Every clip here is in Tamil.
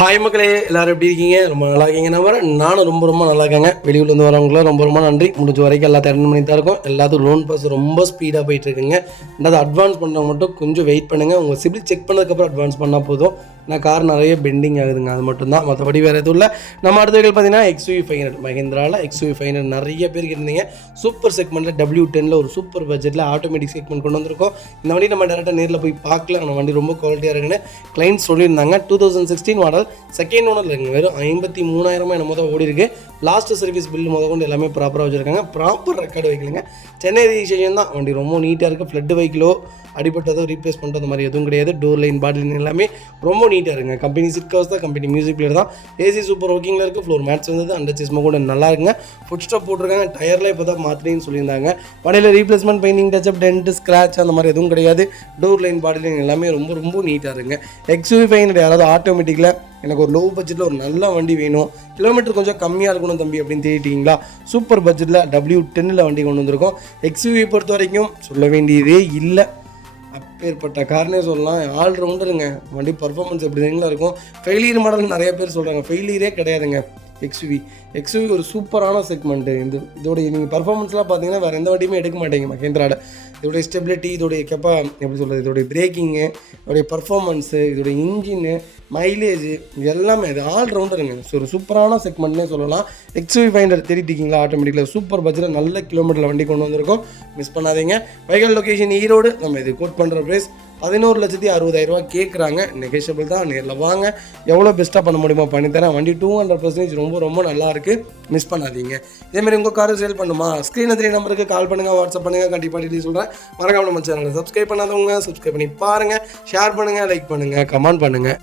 ஹாய் மக்களே, எல்லோரும் எப்படி இருக்கீங்க? ரொம்ப நல்லா இருக்கீங்க. நானும் ரொம்ப நல்லா இருக்கேங்க. வெளியூர்லேருந்து வரவங்களும் ரொம்ப நன்றி. முடிஞ்ச வரைக்கும் எல்லாத்தையும் அட்டன் பண்ணி தான் இருக்கும். எல்லாத்துக்கும் லோன் பாஸ் ரொம்ப ஸ்பீடாக போயிட்டுருக்குங்க. ரெண்டாவது அட்வான்ஸ் பண்ணுறவங்க மட்டும் கொஞ்சம் வெயிட் பண்ணுங்கள். உங்கள் சிபில் செக் பண்ணதுக்கப்புறம் அட்வான்ஸ் பண்ணால் போதும். நான் கார் நிறைய பெண்டிங் ஆகுதுங்க, அது மட்டும் தான். மற்றபடி வேறு எதுவும் இல்லை. நம்ம அடுத்த வீடியோ பார்த்தீங்கன்னா XUV 500 மஹிந்திராவில் XUV 500 நிறைய பேருக்கு இருந்தீங்க. சூப்பர் செக்மெண்ட்டில் W10 ஒரு சூப்பர் பட்ஜெட்டில் ஆட்டோமேட்டிக் செக்மெண்ட் கொண்டு வந்திருக்கோம். இந்த வண்டி நம்ம டேரெக்டாக நேரில் போய் பார்க்கல. அந்த வண்டி ரொம்ப குவாலிட்டியாக இருக்குன்னு கிளைண்ட் சொல்லியிருந்தாங்க. 2016 மாடல், செகண்ட் ஓனர் இருக்குங்க. வெறும் 53,000 என்னமோ தான் ஓடி இருக்கு. லாஸ்ட் சர்வீஸ் பில்லு கொண்டு எல்லாமே ப்ராப்பராக வச்சுருக்காங்க. ப்ராப்பர் ரெக்கார்டு வைக்கலுங்க. சென்னை ரிஜிஸ்ட்ரேஷன் தான். வண்டி ரொம்ப நீட்டாக இருக்குது. ஃப்ளட் வைக்கலோ அடிப்பட்டதோ ரீப்ளேஸ் பண்ணுறது அந்த மாதிரி எதுவும் கிடையாது. டோர் லைன் பாடி லைன் எல்லாமே ரொம்ப நீட்டாக இருக்குங்க. கம்பெனி சிட் கவர்ஸ் தான், கம்பெனி மியூசிக் பிளேயர் தான். ஏசி சூப்பர் ஒர்க்கிங்கில் இருக்குது. ஃப்ளோர் மேட்ஸ் வந்தது. அண்டர் செஸ்மா கூட நல்லா இருக்குங்க. ஃபுட் ஸ்டாப் போட்டிருக்காங்க. டயரில் இப்போ தான் மாற்றினு சொல்லியிருந்தாங்க. வண்டியில் replacement, painting, touch up, dent, scratch அந்த மாதிரி எதுவும் கிடையாது. டோர் லைன் பாடி லைன் எல்லாமே ரொம்ப நீட்டாக இருக்குங்க. XUV 500 யாராவது ஆட்டோமேட்டிக்கில் எனக்கு ஒரு லோ பட்ஜெட்டில் ஒரு நல்ல வண்டி வேணும், கிலோமீட்டர் கொஞ்சம் கம்மியாக இருக்கணும் தம்பி அப்படின்னு தேடிட்டீங்களா, சூப்பர் பட்ஜெட்டில் W10 வண்டி கொண்டு வந்திருக்கோம். XUV பொறுத்த வரைக்கும் சொல்ல வேண்டியதே இல்லை. அப்பேற்பட்ட காரணே சொல்லலாம். ஆல்ரவுண்டருங்க. வண்டி பர்ஃபார்மன்ஸ் எப்படி தாங்களா இருக்கும். ஃபெயிலியர் மாடல் நிறைய பேர் சொல்கிறாங்க. ஃபெயிலியரே கிடையாதுங்க. XUV ஒரு சூப்பரான செக்மெண்ட்டு. இதோடைய நீங்கள் பர்ஃபார்மன்ஸ்லாம் பார்த்தீங்கன்னா வேறு எந்த வண்டியுமே எடுக்க மாட்டேங்க மஹிந்திராவில். இதோடைய ஸ்டெபிலிட்டி, இதோடைய எப்படி சொல்கிறது, இதோடைய பிரேக்கிங்கு, இதோடைய பர்ஃபார்மன்ஸு, இதோடைய இன்ஜின்னு, மைலேஜு, இது எல்லாமே அது ஆல்ரவுண்டருங்க. ஸோ ஒரு சூப்பரான செக்மெண்ட்னே சொல்லலாம். XUV 500 தேடிட்டிங்களா ஆட்டோமேட்டிக்கில் சூப்பர் பட்ஜெட்டில் நல்ல கிலோமீட்டரில் வண்டி கொண்டு வந்திருக்கோம். மிஸ் பண்ணாதீங்க. Vehicle location Erode. நம்ம இது கோட் பண்ணுற ப்ரைஸ் 11,60,000 கேட்குறாங்க. நெகோஷியபிள் தான். நேரில் வாங்க, எவ்வளோ பெஸ்ட்டாக பண்ண முடியுமோ பண்ணித்தரேன். வண்டி 200% ரொம்ப நல்லா இருக்குது. மிஸ் பண்ணாதீங்க. இதேமாதிரி உங்கள் காரை சேல் பண்ணுமா, ஸ்க்ரீனில் 3 நம்பருக்கு கால் பண்ணுங்கள், வாட்ஸ்அப் பண்ணுங்கள். கண்டிப்பாக டீட்டெயில் சொல்கிறேன். மறக்காம நம்ம சேனலை சப்ஸ்கிரைப் பண்ணாதவங்க சப்ஸ்கிரைப் பண்ணி பாருங்கள், ஷேர் பண்ணுங்கள், லைக் பண்ணுங்கள், கமெண்ட் பண்ணுங்கள்.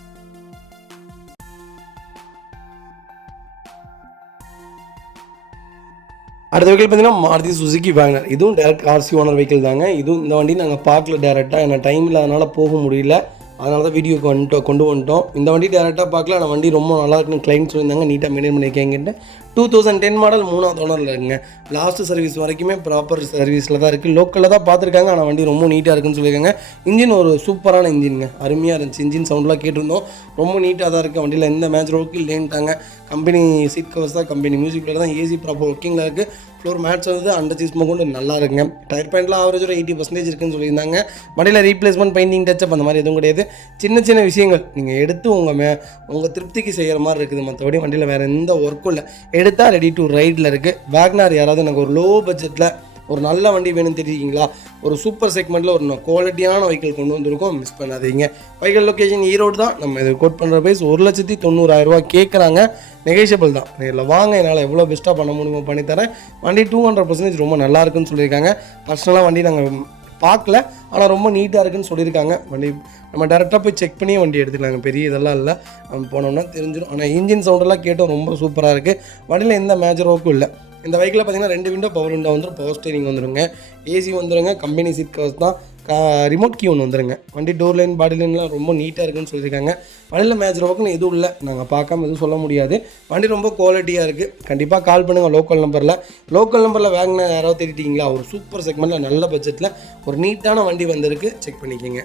அடுத்த வெஹிக்கிள் பார்த்தீங்கன்னா மாருதி சுசுகி வேகனர். இதுவும் டேரக்ட் RC ஓனர் வெஹிக்கிள் தாங்க. இதுவும் இந்த வண்டி நாங்கள் பார்க்கல டேரெக்டாக. என்ன டைம் இல்லாதனால போக முடியல. அதனால தான் வீடியோக்கு கொண்டு வந்துட்டோம். இந்த வண்டி டேரெக்டாக பார்க்கல. அந்த வண்டி ரொம்ப நல்லா இருக்குன்னு கிளைண்ட் சொல்லியிருந்தாங்க. நீட்டாக மெயின்டைன் பண்ணியிருக்கேங்கிட்ட 2010 மாடல் 3வது ஓனரில் இருக்குங்க. லாஸ்ட் சர்வீஸ் வரைக்குமே ப்ராப்பர் சர்வீஸில் தான் இருக்குது. லோக்கலில் தான் பார்த்துருக்காங்க. ஆனால் வண்டி ரொம்ப நீட்டாக இருக்குன்னு சொல்லியிருக்காங்க. இன்ஜின் ஒரு சூப்பரான இன்ஜினுங்க. அருமையாக இருந்துச்சு. இன்ஜின் சவுண்ட்லாம் கேட்டிருந்தோம். ரொம்ப நீட்டாக தான் இருக்குது. வண்டியில் எந்த மேட்ச் ரோக்கு இல்லைன்ட்டாங்க. கம்பெனி சீட் கவர்ஸ் தான், கம்பெனி மியூசிக் பிளேயர் தான். ஏசி ப்ராப்பர் ஒர்க்கிங்கில் இருக்குது. ஃப்ளோர் மேட்ச் வந்து அண்டர் சீஸ்மா கொண்டு நல்லா இருக்குங்க. டயர் பாயிண்ட்லாம் ஆவரேஜ் ஒரு 80% இருக்குன்னு சொல்லியிருந்தாங்க. வண்டியில் ரீப்ளேஸ்மெண்ட், பெயிண்டிங், டச்சப் அந்த மாதிரி எதுவும் கிடையாது. சின்ன விஷயங்கள் நீங்கள் எடுத்து உங்கள் திருப்திக்கு செய்கிற மாதிரி இருக்குது. மற்றபடி வண்டியில் வேறு எந்த ஒர்க்கும் இல்லை. எடுத்தால் ரெடி டு ரைடில் இருக்குது. வேகனார் யாராவது எனக்கு ஒரு லோ பட்ஜெட்டில் ஒரு நல்ல வண்டி வேணும்னு தெரியுங்களா, ஒரு சூப்பர் செக்மெண்ட்டில் ஒரு குவாலிட்டியான வெஹிக்கிள் கொண்டு வந்திருக்கோம். மிஸ் பண்ணாதீங்க. வெஹிக்கிள் லொக்கேஷன் ஈரோடு தான். நம்ம இது கோட் பண்ணுற ப்ரைஸ் 1,90,000 கேட்குறாங்க. நெகோஷியபிள் தான். நேரில் வாங்க, என்னால் எவ்வளோ பெஸ்ட்டாக பண்ண முடியுமோ பண்ணித்தரேன். வண்டி 200% ரொம்ப நல்லா இருக்குன்னு சொல்லியிருக்காங்க. பர்சனலாக வண்டி நாங்கள் பார்க்கல, ஆனால் ரொம்ப நீட்டாக இருக்குன்னு சொல்லியிருக்காங்க. வண்டி நம்ம டேரெக்டாக போய் செக் பண்ணியே வண்டி எடுத்துக்கலாங்க. பெரிய இதெல்லாம் இல்லை, நம்ம போனோம்னா தெரிஞ்சிடும். ஆனால் இன்ஜின் சவுண்டெல்லாம் கேட்டோம் ரொம்ப சூப்பராக இருக்குது. வண்டியில் எந்த மேஜர் ஒர்க்கும் இல்லை. இந்த வெஹிக்கிளில் பார்த்தீங்கன்னா 2 விண்டோ, பவர் விண்டோ வந்துடும், பவர் ஸ்டீரிங் வந்துடுங்க, ஏசி வந்துடுங்க, கம்பெனி சீட் கவர்ஸ் தான், ரிமோட் கீ ஒன்று வந்துடுங்க. வண்டி டோர் லைன், பாடி லைன்லாம் ரொம்ப நீட்டாக இருக்குன்னு சொல்லியிருக்காங்க. வண்டியில் மேஜர் ஒர்க்குன்னு எதுவும் இல்லை. நாங்கள் பார்க்காம எதுவும் சொல்ல முடியாது. வண்டி ரொம்ப குவாலிட்டியாக இருக்குது. கண்டிப்பாக கால் பண்ணுங்கள் லோக்கல் நம்பரில் வேகனார் யாராவது தேடிட்டிங்களா, ஒரு சூப்பர் செக்மெண்ட்டில் நல்ல பட்ஜெட்டில் ஒரு நீட்டான வண்டி வந்திருக்கு. செக் பண்ணிக்கோங்க.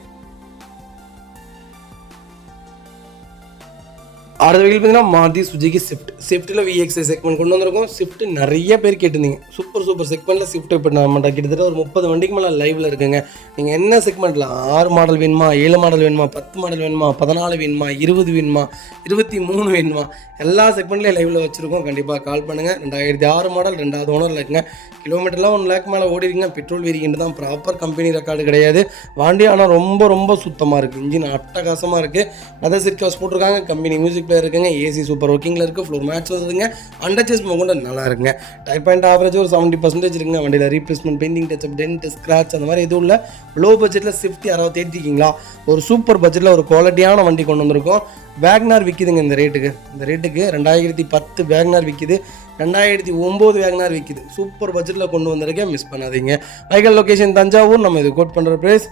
அடுத்த வெஹிக்கிள் பார்த்தீங்கன்னா மாருதி சுசுகி ஸ்விஃப்ட்டில் VXI செக்மெண்ட் கொண்டு வந்திருக்கோம். ஸ்விஃப்ட் நிறைய பேர் கேட்டிருந்தீங்க. சூப்பர் செக்மெண்ட்டில் ஸ்விஃப்ட் இப்போ நம்மகிட்ட கிட்டத்தட்ட ஒரு 30 வண்டிக்கு மேலே லைவில் இருக்குங்க. நீங்கள் என்ன செக்மெண்ட்டில் 6 மாடல் வேணுமா, 7 மாடல் வேணுமா, 10 மாடல் வேணுமா, 14 வேணுமா, 20 வேணுமா, 23 வேணுமா, எல்லா செக்மெண்ட்லேயும் லைவில் வச்சுருக்கோம். கண்டிப்பாக கால் பண்ணுங்கள். 2006 மாடல் 2வது ஓனரில் இருக்குங்க. கிலோமீட்டர்லாம் 1 லேக் மேலே ஓடி இருக்குங்க. பெட்ரோல் வேரியண்ட் தான். ப்ராப்பர் கம்பெனி ரெக்கார்டு கிடையாது. வண்டி ஆனால் ரொம்ப சுத்தமாக இருக்குது. இன்ஜின் அட்டகாசமாக இருக்குது. லெதர் சீட் கவர்ஸ் போட்டிருக்காங்க. கம்பெனி மியூசிக் பிளேயர் இருக்குங்க. ஏசி சூப்பர் ஒர்க்கிங்கில் இருக்குது. ஃப்ளோர் மேட்ச் வருதுங்க. அண்டர் செஸ் கொண்டு நல்லா இருக்குங்க. டயர் பாயிண்ட் ஆவரேஜ் ஒரு 70% இருக்குங்க. வண்டியில் replacement, painting, touch up, dent, scratch அந்த மாதிரி எதுவும் இல்லை. லோ பட்ஜெட்டில் ஸ்விஃப்ட் யாராவது தேடிருக்கீங்களா, ஒரு சூப்பர் பட்ஜெட்டில் ஒரு குவாலிட்டியான வண்டி கொண்டு வந்திருக்கோம். வேகனார் விற்கிதுங்க. இந்த ரேட்டுக்கு 2010 வேகனார் விற்கிது, 2009 வேகனார் விற்கிது. சூப்பர் பட்ஜெட்டில் கொண்டு வந்திருக்கேன். மிஸ் பண்ணாதீங்க. Vehicle location Thanjavur. நம்ம இது கோட் பண்ணுற ப்ரைஸ்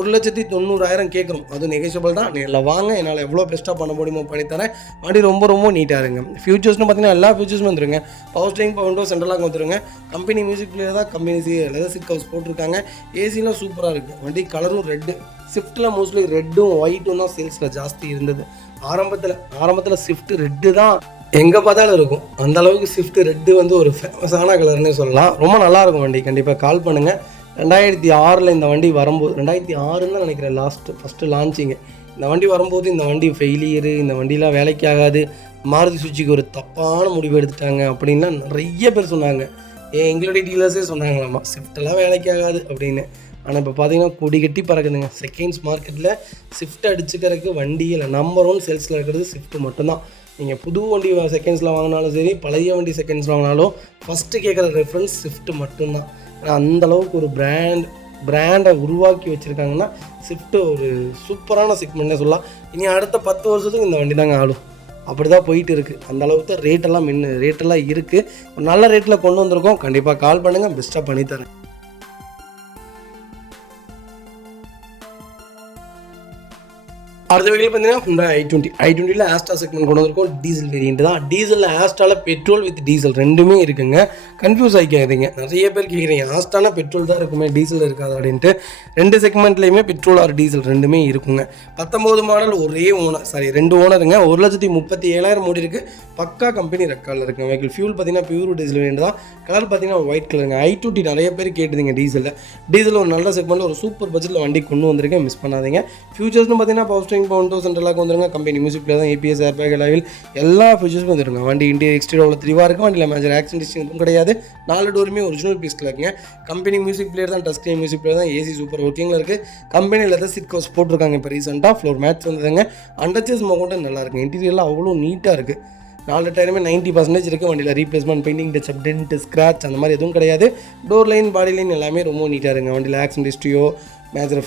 1,90,000 கேட்குறோம். அது நெகோஷியபிள் தான். நேரில் வாங்க, என்னால் எவ்வளோ பெஸ்ட்டாக பண்ண முடியுமோ பண்ணித்தரேன். வண்டி ரொம்ப நீட்டாக இருங்க. ஃபியூச்சர்ஸ்னு பார்த்தீங்கன்னா எல்லா ஃபியூச்சர்ஸும் வந்துருங்க. Power steering, power window, central lock வந்துருங்க. கம்பெனி மியூசிக் பிளேயர் தான். கம்பெனி லெதர் சீட் கவர்ஸ் போட்டிருக்காங்க. ஏசிலாம் சூப்பராக இருக்குது. வண்டி கலரும் ரெட்டு. ஸ்விஃப்ட்டில் மோஸ்ட்லி ரெட்டும் ஒயிட்டும் தான் சேல்ஸில் ஜாஸ்தி இருந்தது. ஆரம்பத்தில் ஸ்விஃப்ட் ரெட்டு தான் எங்கே பார்த்தாலும் இருக்கும். அந்த அளவுக்கு ஸ்விஃப்ட் ரெட்டு வந்து ஒரு ஃபேமஸான கலர்னே சொல்லலாம். ரொம்ப நல்லாயிருக்கும் வண்டி. கண்டிப்பாக கால் பண்ணுங்கள். 2006 இந்த வண்டி வரும்போது, 2006 தான் நினைக்கிறேன் ஃபஸ்ட்டு லான்ச்சிங்கு. இந்த வண்டி வரும்போது இந்த வண்டி ஃபெயிலியரு, இந்த வண்டிலாம் வேலைக்கு ஆகாது, மாருதி சுஜுக்கி ஒரு தப்பான முடிவு எடுத்துட்டாங்க அப்படின்லாம் நிறைய பேர் சொன்னாங்க. எங்களுடைய டீலர்ஸே சொன்னாங்களாம்மா ஸ்விஃப்டெல்லாம் வேலைக்கு ஆகாது அப்படின்னு. ஆனால் இப்போ பார்த்தீங்கன்னா கொடி கட்டி பறக்குதுங்க. செகண்ட்ஸ் மார்க்கெட்டில் ஸ்விஃப்ட் அடிச்சுக்கிறதுக்கு வண்டியில் நம்பர் 1 சேல்ஸில் இருக்கிறது ஸ்விஃப்ட் மட்டும்தான். நீங்கள் புது வண்டி செகண்ட்ஸில் வாங்கினாலும் சரி, பழைய வண்டி செகண்ட்ஸில் வாங்கினாலும் ஃபஸ்ட்டு கேட்குற ரெஃபரன்ஸ் ஸ்விஃப்ட் மட்டும்தான். ஏன்னா அந்தளவுக்கு ஒரு பிராண்டை உருவாக்கி வச்சுருக்காங்கன்னா ஸ்விஃப்ட் ஒரு சூப்பரான செக்மெண்ட்னே சொல்லலாம். இனி அடுத்த 10 வருஷத்துக்கு இந்த வண்டி தாங்க ஆளும். அப்படி தான் போயிட்டு இருக்குது. அந்த அளவுக்கு தான் ரேட்டெல்லாம் இருக்குது. ஒரு நல்ல ரேட்டில் கொண்டு வந்திருக்கோம். கண்டிப்பாக கால் பண்ணுங்கள், பெஸ்ட்டாக பண்ணித்தரேன். அடுத்த வீடியோ பார்த்தீங்கன்னா Hyundai i20. i20ல் ஆஸ்ட்ரா செக்மெண்ட் கொண்டு வந்திருக்கோம். டீசல் வேரியண்ட் தான். டீசலில் ஆஸ்ட்ராவில் பெட்ரோல் வித் டீசல் ரெண்டுமே இருக்குங்க. கன்ஃபியூஸ் ஆகிக்காதீங்க. நிறைய பேர் கேட்குறீங்க ஆஸ்ட்ரானா பெட்ரோல் தான் இருக்குமே, டீசல் இருக்காது அப்படின்ட்டு. 2 செக்மெண்ட்லேயுமே பெட்ரோல் ஆர் டீசல் ரெண்டுமே இருக்குங்க. 19 மாடல் ஒரே ஓனர், 2 ஓனருங்க. 1,37,000 ஓடி இருக்குது. பக்கா கம்பெனி ரெக்கார்டில் இருக்குங்க. வெஹிக்கிள் ஃபியூல் பார்த்தீங்கன்னா பியூர் டீசல் வேரியண்ட் தான். கலர் பார்த்தீங்கன்னா ஒயிட் கலருங்க. i20 நிறைய பேர் கேட்டுதுங்க டீசல் ஒரு நல்ல செக்மெண்ட்டில் ஒரு சூப்பர் பட்ஜெட்டில் வண்டி கொண்டு வந்திருக்கேன், மிஸ் பண்ணாதீங்க. ஃபியூச்சர்ஸ்னு பார்த்தீங்கன்னா பவர் ஸ்டீரிங், பவுண்டோ, சென்ட்ரலாக வந்துருங்க. கம்பெனி மியூசிக் பிளேயர் தான், ABS, ஏர்பேக், அலாயில் எல்லா ஃபீச்சர்ஸும் வந்துருங்க. வண்டி இன்டீரியர் எக்ஸ்டீரியர் அவ்வளோ தெளிவாக இருக்கும். வண்டியில் மேஜர் ஆக்சிடென்ட் ஹிஸ்டரி எதுவும் கிடையாது. 4 டோருமே ஒரிஜினல் பீஸில் இருக்குங்க. கம்பெனி மியூசிக் பிளேயர் தான், டச் ஸ்க்ரீன் மியூசிக் பிளேயர் தான், AC சூப்பர் ஒர்க்கிங்கில் இருக்குது. கம்பெனி லெதர் சீட் கவர்ஸ் போட்டிருக்காங்க. இப்போ ரீசெண்டாக ஃப்ளோர் மேட்ச் வந்ததுங்க. அண்டர்ச்சேஸ் மொகௌண்ட்டு நல்லா இருக்குது. இன்டீரியர்லாம் அவ்வளோ நீட்டாக இருக்குது. 4 டயருமே 90% இருக்குது. வண்டியில் replacement, painting, touch up, dent, scratch அந்த மாதிரி எதுவும் கிடையாது. டோர் லைன், பாடி லைன் எல்லாமே ரொம்ப நீட்டாக இருக்குங்க. வண்டியில் ஆக்சிடென்ட் ஹிஸ்ட்ரியோ, மேஜர்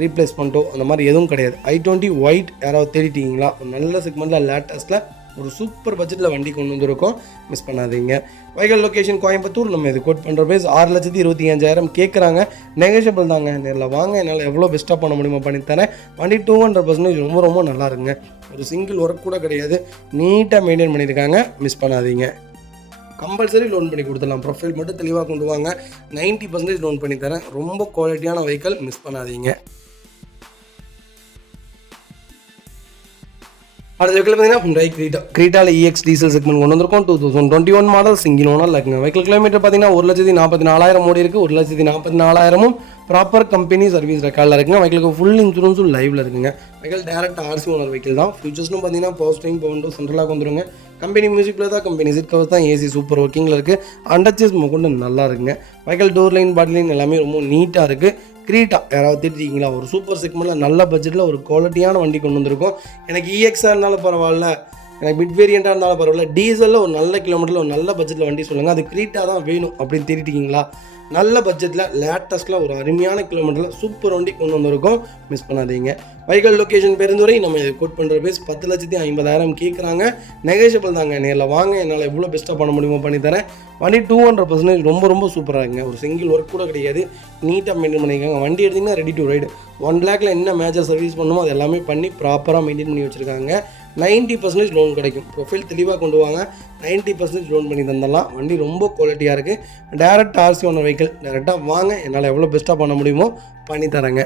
ரீப்ளேஸ்மெண்ட்டோ அந்த மாதிரி எதுவும் கிடையாது. i20 ஒயிட் யாராவது தேடிட்டீங்களா? ஒரு நல்ல செக்மெண்ட்டில் லேட்டஸ்ட்டில் ஒரு சூப்பர் பட்ஜெட்டில் வண்டி கொண்டு வந்திருக்கோம், மிஸ் பண்ணாதீங்க. Vehicle location Coimbatore. நம்ம இது கோட் பண்ணுற ப்ரைஸ் 6,25,000 கேட்குறாங்க. நெகோஷியபிள் தாங்க. நேரில் வாங்க, என்னால் எவ்வளோ பெஸ்ட்டாக பண்ண முடியுமோ பண்ணித்தரேன். வண்டி 200% ரொம்ப நல்லா இருக்குங்க. ஒரு சிங்கிள் ஒர்க் கூட கிடையாது. நீட்டாக மெயின்டைன் பண்ணியிருக்காங்க, மிஸ் பண்ணாதீங்க. கம்பல்சரி லோன் பண்ணி கொடுத்துடலாம். ப்ரொஃபைல் மட்டும் தெளிவாக கொண்டு வாங்க. 90% லோன் பண்ணி தரேன். ரொம்ப குவாலிட்டியான வெஹிக்கிள், மிஸ் பண்ணாதீங்க. அடுத்த வெஹிக்கிள் பார்த்தீங்கன்னா Hyundai கிரீட்டாவில் EX டீசல் செக்மெண்ட் கொண்டு வந்திருக்கோம். 2021 மாடல், சிங்கிள் ஓனர் இருக்குங்க. வெஹிக்கிள் கிலோமீட்டர் பார்த்தீங்கன்னா 1,44,000 ஓடி இருக்குது. 1,44,000 ப்ராப்பர் கம்பெனி சர்வீஸ் ரெக்கார்டில் இருக்குங்க. வெஹிக்கிளுக்கு ஃபுல் இன்சூரன்ஸும் லைவில் இருக்குங்க. Vehicle direct RC owner vehicle தான். ஃபியூச்சர்ஸ்னு பார்த்தீங்கன்னா பவர் ஸ்டீரிங், பவுண்டோ, சென்ட்ரலாக வந்துருங்க. கம்பெனி மியூசிக்கில் தான், கம்பெனி சீட் கவர்ஸ் தான், AC சூப்பர் ஒர்க்கிங்கில் இருக்குது. அண்டர்ச்சேஸ் கொண்டு நல்லா இருக்குங்க. வெஹிக்கிள் டோர் லைன், பாடி லைன் எல்லாமே ரொம்ப நீட்டாக இருக்குது. கிரீட்டா யாராவது திட்டிங்களா? ஒரு சூப்பர் செக்மெண்ட்டில் நல்ல பட்ஜெட்டில் ஒரு குவாலிட்டியான வண்டி கொண்டு வந்திருக்கோம். எனக்கு EX-ஆக இருந்தாலும் பரவாயில்ல, எனக்கு மிட் வேரியண்ட்டாக இருந்தாலும் பரவாயில்ல, டீசலில் ஒரு நல்ல கிலோமீட்டரில் ஒரு நல்ல பட்ஜெட்டில் வண்டி சொல்லுங்கள். அது கிரீட்டா தான் வேணும் அப்படின்னு தேடிட்டீங்களா? நல்ல பட்ஜெட்டில் லேட்டஸ்ட்டில் ஒரு அருமையான கிலோமீட்டரில் சூப்பர் வண்டி கொண்டு வந்திருக்கோம், மிஸ் பண்ணாதீங்க. Vehicle location Perundurai. நம்ம இது கோட் பண்ணுற பேஸ் 10,50,000 கேட்குறாங்க. நெகோஷியபிள் தாங்க. நேரில் வாங்க, என்னால் எவ்வளோ பெஸ்ட்டாக பண்ண முடியுமோ பண்ணித்தரேன். வண்டி 200% ரொம்ப சூப்பராக இருக்குங்க. ஒரு சிங்கிள் ஒர்க் கூட கிடையாது. நீட்டாக மெயின்டைன் பண்ணியிருக்காங்க. வண்டி எடுத்திங்கன்னா ரெடி டு ரைடு. 1 lakhல என்ன மேஜர் சர்வீஸ் பண்ணுமோ அது எல்லாமே பண்ணி ப்ராப்பராக மெயின்டைன் பண்ணி வச்சுருக்காங்க. 90% லோன் கிடைக்கும். ப்ரொஃபைல் தெளிவாக கொண்டு வாங்க. 90% லோன் பண்ணி தந்துடலாம். வண்டி ரொம்ப குவாலிட்டியாக இருக்குது. Direct RC owner vehicle. டேரெக்டாக வாங்க, என்னால் எவ்வளோ பெஸ்ட்டாக பண்ண முடியுமோ பண்ணித்தரேங்க.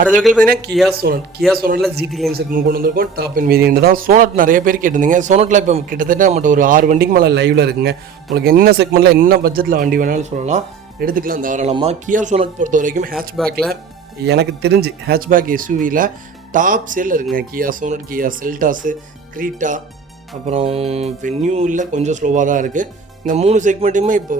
அடுத்த வெஹிக்கிள் பார்த்தீங்கன்னா கியா சோனட்டில் GT லைன் செக்மெண்ட் கொண்டு வந்திருக்கோம். டாப் அண்ட் வேரியண்ட் தான். சோனட் நிறைய பேர் கேட்டிருந்தீங்க. சோனட்டில் இப்போ கிட்டத்தட்ட நம்மகிட்ட ஒரு 6 வண்டிக்கு மேலே லைவில் இருக்குங்க. உங்களுக்கு என்ன செக்மெண்ட்டில் என்ன பட்ஜெட்டில் வண்டி வேணாலும் சொல்லலாம், எடுத்துக்கலாம் தாராளமாக. கியா சோனட் பொறுத்த வரைக்கும் ஹேட்ச்பேக்கில் எனக்கு தெரிஞ்சு ஹேட்ச்பேக் SUVயில் டாப் சேலில் இருக்குங்க. கியா சோனட், கியா செல்டாஸு, கிரீட்டா, அப்புறம் வென்யூவில் கொஞ்சம் ஸ்லோவாக தான் இருக்குது. இந்த 3 செக்மெண்ட்டுமே இப்போ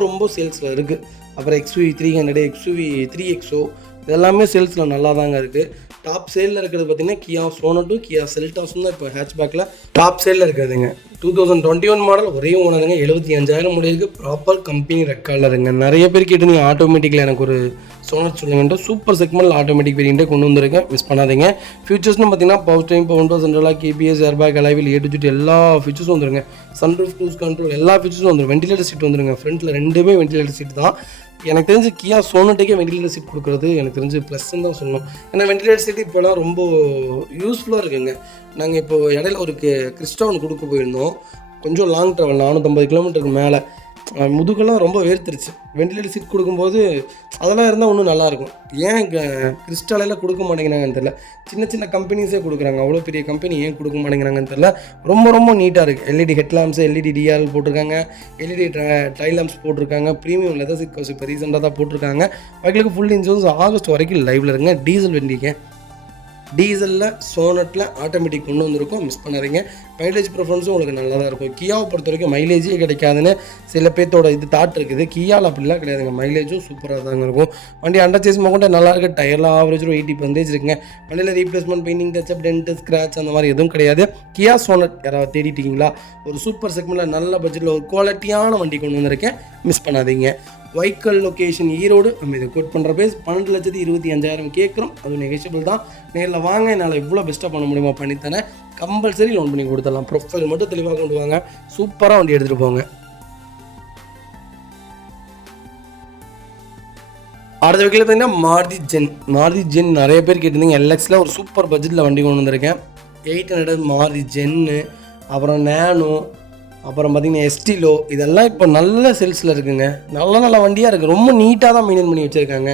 ரொம்ப சேல்ஸில் இருக்குது. அப்புறம் XUV 300, XUV 3XO இதெல்லாமே சேல்ஸில் நல்லா தாங்க இருக்குது. டாப் சேலில் இருக்கிறது பார்த்திங்கன்னா கியா சோனட்டும், கியா செல்டாஸும் தான் இப்போ ஹேட்ச்பேக்கில் டாப் சேலில் இருக்கிறதுங்க. 2021 மாடல், ஒரே ஓனருங்க. 75,000 முடியிருக்கு. ப்ராப்பர் கம்பெனி ரெக்கார்டில் இருங்க. நிறைய பேர் கேட்டு நீங்கள் ஆட்டோமேட்டிக்கில் எனக்கு ஒரு சோனட் சொல்லுங்கன்ட்டு சூப்பர் செக்மெண்ட் ஆட்டோமேட்டிக் வேரியண்ட்டே கொண்டு வந்திருக்கேன், மிஸ் பண்ணாதீங்க. ஃபீச்சர்ஸ்னு பார்த்தீங்கன்னா பவர் ஸ்டீரிங், பவுண்டோ, சென்ட்ரலாக, ABS, ஏர்பேக், அலாயில் A to Z எல்லா ஃபீச்சர்ஸும் வந்துருங்க. சன்ரூஃப், க்ரூஸ் கண்ட்ரோல் எல்லா ஃபீச்சர்ஸும் வந்துடும். வெண்டிலேட்டர் சீட் வந்துருங்க. ஃப்ரண்ட்டில் 2மே வெண்டிலேட்டர் சீட் தான். எனக்கு தெரிஞ்சு கியா சோனட்டுக்கே வெண்டிலேட்டர் சீட் கொடுக்குறது எனக்கு தெரிஞ்சு ப்ளஸ்ன்னு தான் சொல்லணும். ஏன்னா வெண்டிலேட்டர் சீட் இப்போலாம் ரொம்ப யூஸ்ஃபுல்லாக இருக்குங்க. நாங்கள் இப்போ இடையில ஒரு கிறிஸ்டா ஒன்று கொடுக்க போயிருந்தோம். கொஞ்சம் லாங் ட்ராவல் 450 கிலோமீட்டருக்கு மேலே முதுகெல்லாம் ரொம்ப வேர்த்துருச்சு. வெண்டிலேட்டர் சீட் கொடுக்கும்போது அதெல்லாம் இருந்தால் இன்னும் நல்லாயிருக்கும். ஏன் கிறிஸ்டாலையில் கொடுக்க மாட்டேங்கிறாங்கன்னு தெரில. சின்ன சின்ன கம்பெனிஸே கொடுக்குறாங்க, அவ்வளோ பெரிய கம்பெனி ஏன் கொடுக்க மாட்டேங்கிறாங்கன்னு தெரில. ரொம்ப ரொம்ப நீட்டாக இருக்குது. எல்இடி ஹெட்லாம்ப்ஸ், எல்இடி டிஆர்எல் போட்டிருக்காங்க, எல்இடி டைல் லேம்ப்ஸ் போட்டிருக்காங்க, ப்ரீமியம் லெதர் சீட் கவர்ஸ் இப்போ ரீசெண்டாக தான் போட்டிருக்காங்க. பைக்கிலுக்கு ஃபுல் இன்சூரன்ஸ் ஆகஸ்ட் வரைக்கும் லைவில் இருங்க. டீசல் வண்டிங்க, டீசலில் சோனட்டில் ஆட்டோமேட்டிக் கொண்டு வந்திருக்கும், மிஸ் பண்ணாதீங்க. மைலேஜ் ப்ரிஃபரன்ஸும் உங்களுக்கு நல்லா தான் இருக்கும். கியாவை பொறுத்த வரைக்கும் மைலேஜே கிடைக்காதுன்னு சில பேர்த்தோட தாட் இருக்குது. கியாவில் அப்படிலாம் கிடையாதுங்க, மைலேஜும் சூப்பராக தாங்க இருக்கும். வண்டி அண்டர் சேஸ் கூட நல்லா இருக்குது. டயர்லாம் ஆவரேஜ் 80% இருக்குங்க. வண்டியில் replacement, painting, touch up, dent, scratch அந்த மாதிரி எதுவும் கிடையாது. கியா சோனட் யாராவது தேடிட்டீங்களா? ஒரு சூப்பர் செக்மெண்ட்டில் நல்ல பட்ஜெட்டில் ஒரு குவாலிட்டியான வண்டி கொண்டு வந்திருக்கேன், மிஸ் பண்ணாதீங்க. வைக்கல் லொக்கேஷன் ஈரோடு. நம்ம இதை கோட் பண்ணுற பேஸ் 12,25,000 கேட்குறோம். அது நெகோஷியபிள் தான். நேரில் வாங்க, என்னால் எவ்வளோ பெஸ்ட்டாக பண்ண முடியுமோ பண்ணித்தரேன். கம்பல்சரி லோன் பண்ணி கொடுத்துடலாம். ப்ரொஃபைல் மட்டும் தெளிவாக கொண்டு வாங்க, சூப்பராக வண்டி எடுத்துகிட்டு போங்க. அடுத்த வகையில் பார்த்தீங்கன்னா மாருதி ஜென் நிறைய பேர் கேட்டிருந்தீங்க. எல்எக்ஸில் ஒரு சூப்பர் பட்ஜெட்டில் வண்டி கொண்டு வந்திருக்கேன். 800 மாருதி ஜென்னு, அப்புறம் நேனோ, அப்புறம் பார்த்திங்கன்னா எஸ்டிலோ, இதெல்லாம் இப்போ நல்ல சேல்ஸில் இருக்குங்க. நல்ல வண்டியாக இருக்குது. ரொம்ப நீட்டாக தான் மெயின்டைன் பண்ணி வச்சுருக்காங்க.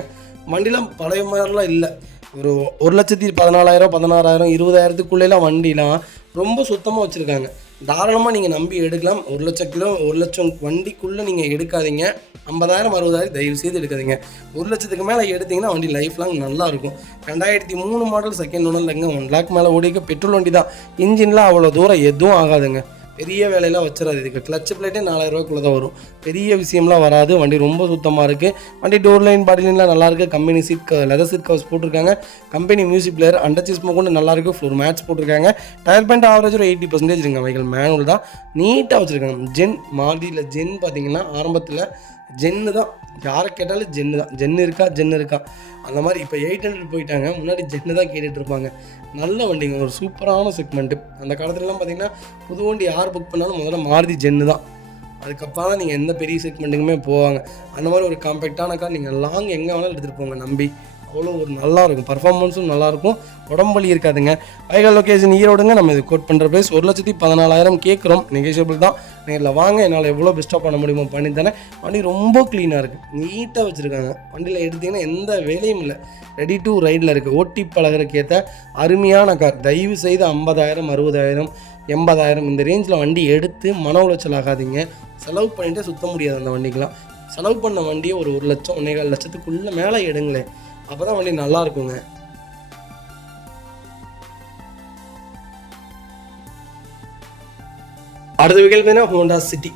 வண்டிலாம் பழைய மாதிரிலாம் இல்லை. ஒரு 1,14,000 16,000 20,000க்குள்ளேலாம் வண்டிலாம் ரொம்ப சுத்தமாக வச்சுருக்காங்க. தாராளமாக நீங்கள் நம்பி எடுக்கலாம். 1,00,000 வண்டிக்குள்ளே நீங்கள் எடுக்காதீங்க. 50,000 60,000 தயவு செய்து எடுக்காதீங்க. 1,00,000க்கு மேலே எடுத்திங்கன்னா வண்டி லைஃப் லாங் நல்லாயிருக்கும். 2003 மாடல் செகண்ட் ஓனர் இல்லைங்க. 1 lakh மேலே ஓடிக்க பெட்ரோல் வண்டி தான். இன்ஜின்லாம் அவ்வளோ தூரம் எதுவும் ஆகாதுங்க. பெரிய வேலையெல்லாம் வச்சிடாது. இதுக்கு கிளச் பிளேட்டே 4,000 தான் வரும். பெரிய விஷயம்லாம் வராது. வண்டி ரொம்ப சுத்தமாக இருக்குது. வண்டி டோர் லைன், பாடி லைன்லாம் நல்லாயிருக்கு. Company seat leather seat covers போட்டிருக்காங்க. Company music player, under chassis கூட நல்லாயிருக்கு. ஃப்ளோர் மேட்ச் போட்டிருக்காங்க. டயர் பேண்ட் ஆவரேஜ் ஒரு 80% இருக்குங்க. வெஹிக்கல் மேனுவல் தான், நீட்டாக வச்சுருக்காங்க. ஜென் மாருதியில் ஜென் பார்த்தீங்கன்னா ஆரம்பத்தில் ஜென்னு தான், யாரை கேட்டாலும் ஜென்னு இருக்கா அந்த மாதிரி. இப்போ 800 போயிட்டாங்க. முன்னாடி ஜென்னு தான் கேட்டுட்டு இருப்பாங்க. நல்ல வண்டிங்க, ஒரு சூப்பரான செக்மெண்ட்டு. அந்த காலத்துலலாம் பார்த்தீங்கன்னா புது வண்டி யார் புக் பண்ணாலும் முதல்ல மாருதி ஜென்னு தான். அதுக்கப்புறம் தான் நீங்கள் எந்த பெரிய செக்மெண்ட்டுக்குமே போவாங்க. அந்த மாதிரி ஒரு காம்பேக்டான கார் நீங்கள் லாங் எங்கே வேணாலும் எடுத்துகிட்டு போங்க நம்பி. அவ்வளோ ஒரு நல்லாயிருக்கும், பர்ஃபார்மன்ஸும் நல்லாயிருக்கும், உடம்புலி இருக்காதுங்க. வைக்கல் லொக்கேஷன் ஈரோடுங்க. நம்ம இது கோட் பண்ணுற ப்ரைஸ் 1,14,000 கேட்குறோம். நெகோஷியபிள் தான். நேரில் வாங்க, என்னால் எவ்வளோ பெஸ்ட்டாக பண்ண முடியுமோ பண்ணித்தரேன். வண்டி ரொம்ப க்ளீனாக இருக்குது, நீட்டாக வச்சுருக்காங்க. வண்டியில் எடுத்திங்கன்னா எந்த வேலையும் இல்லை, ரெடி டு ரைடில் இருக்குது. ஓட்டி பழகிறதுக்கு ஏற்ற அருமையான கார். தயவு செய்து 50,000 60,000 80,000 இந்த ரேஞ்சில் வண்டி எடுத்து மன உளைச்சல் ஆகாதீங்க. செலவு பண்ணிவிட்டு சுத்த முடியாது அந்த வண்டிக்கெலாம். செலவு பண்ண வண்டியை ஒரு 1 லட்சம் 1,4 லட்சத்துக்குள்ளே மேலே எடுங்களேன், அப்போ தான் வண்டி நல்லா இருக்குங்க. அடுத்த வெஹிக்கிள் பார்த்தீங்கன்னா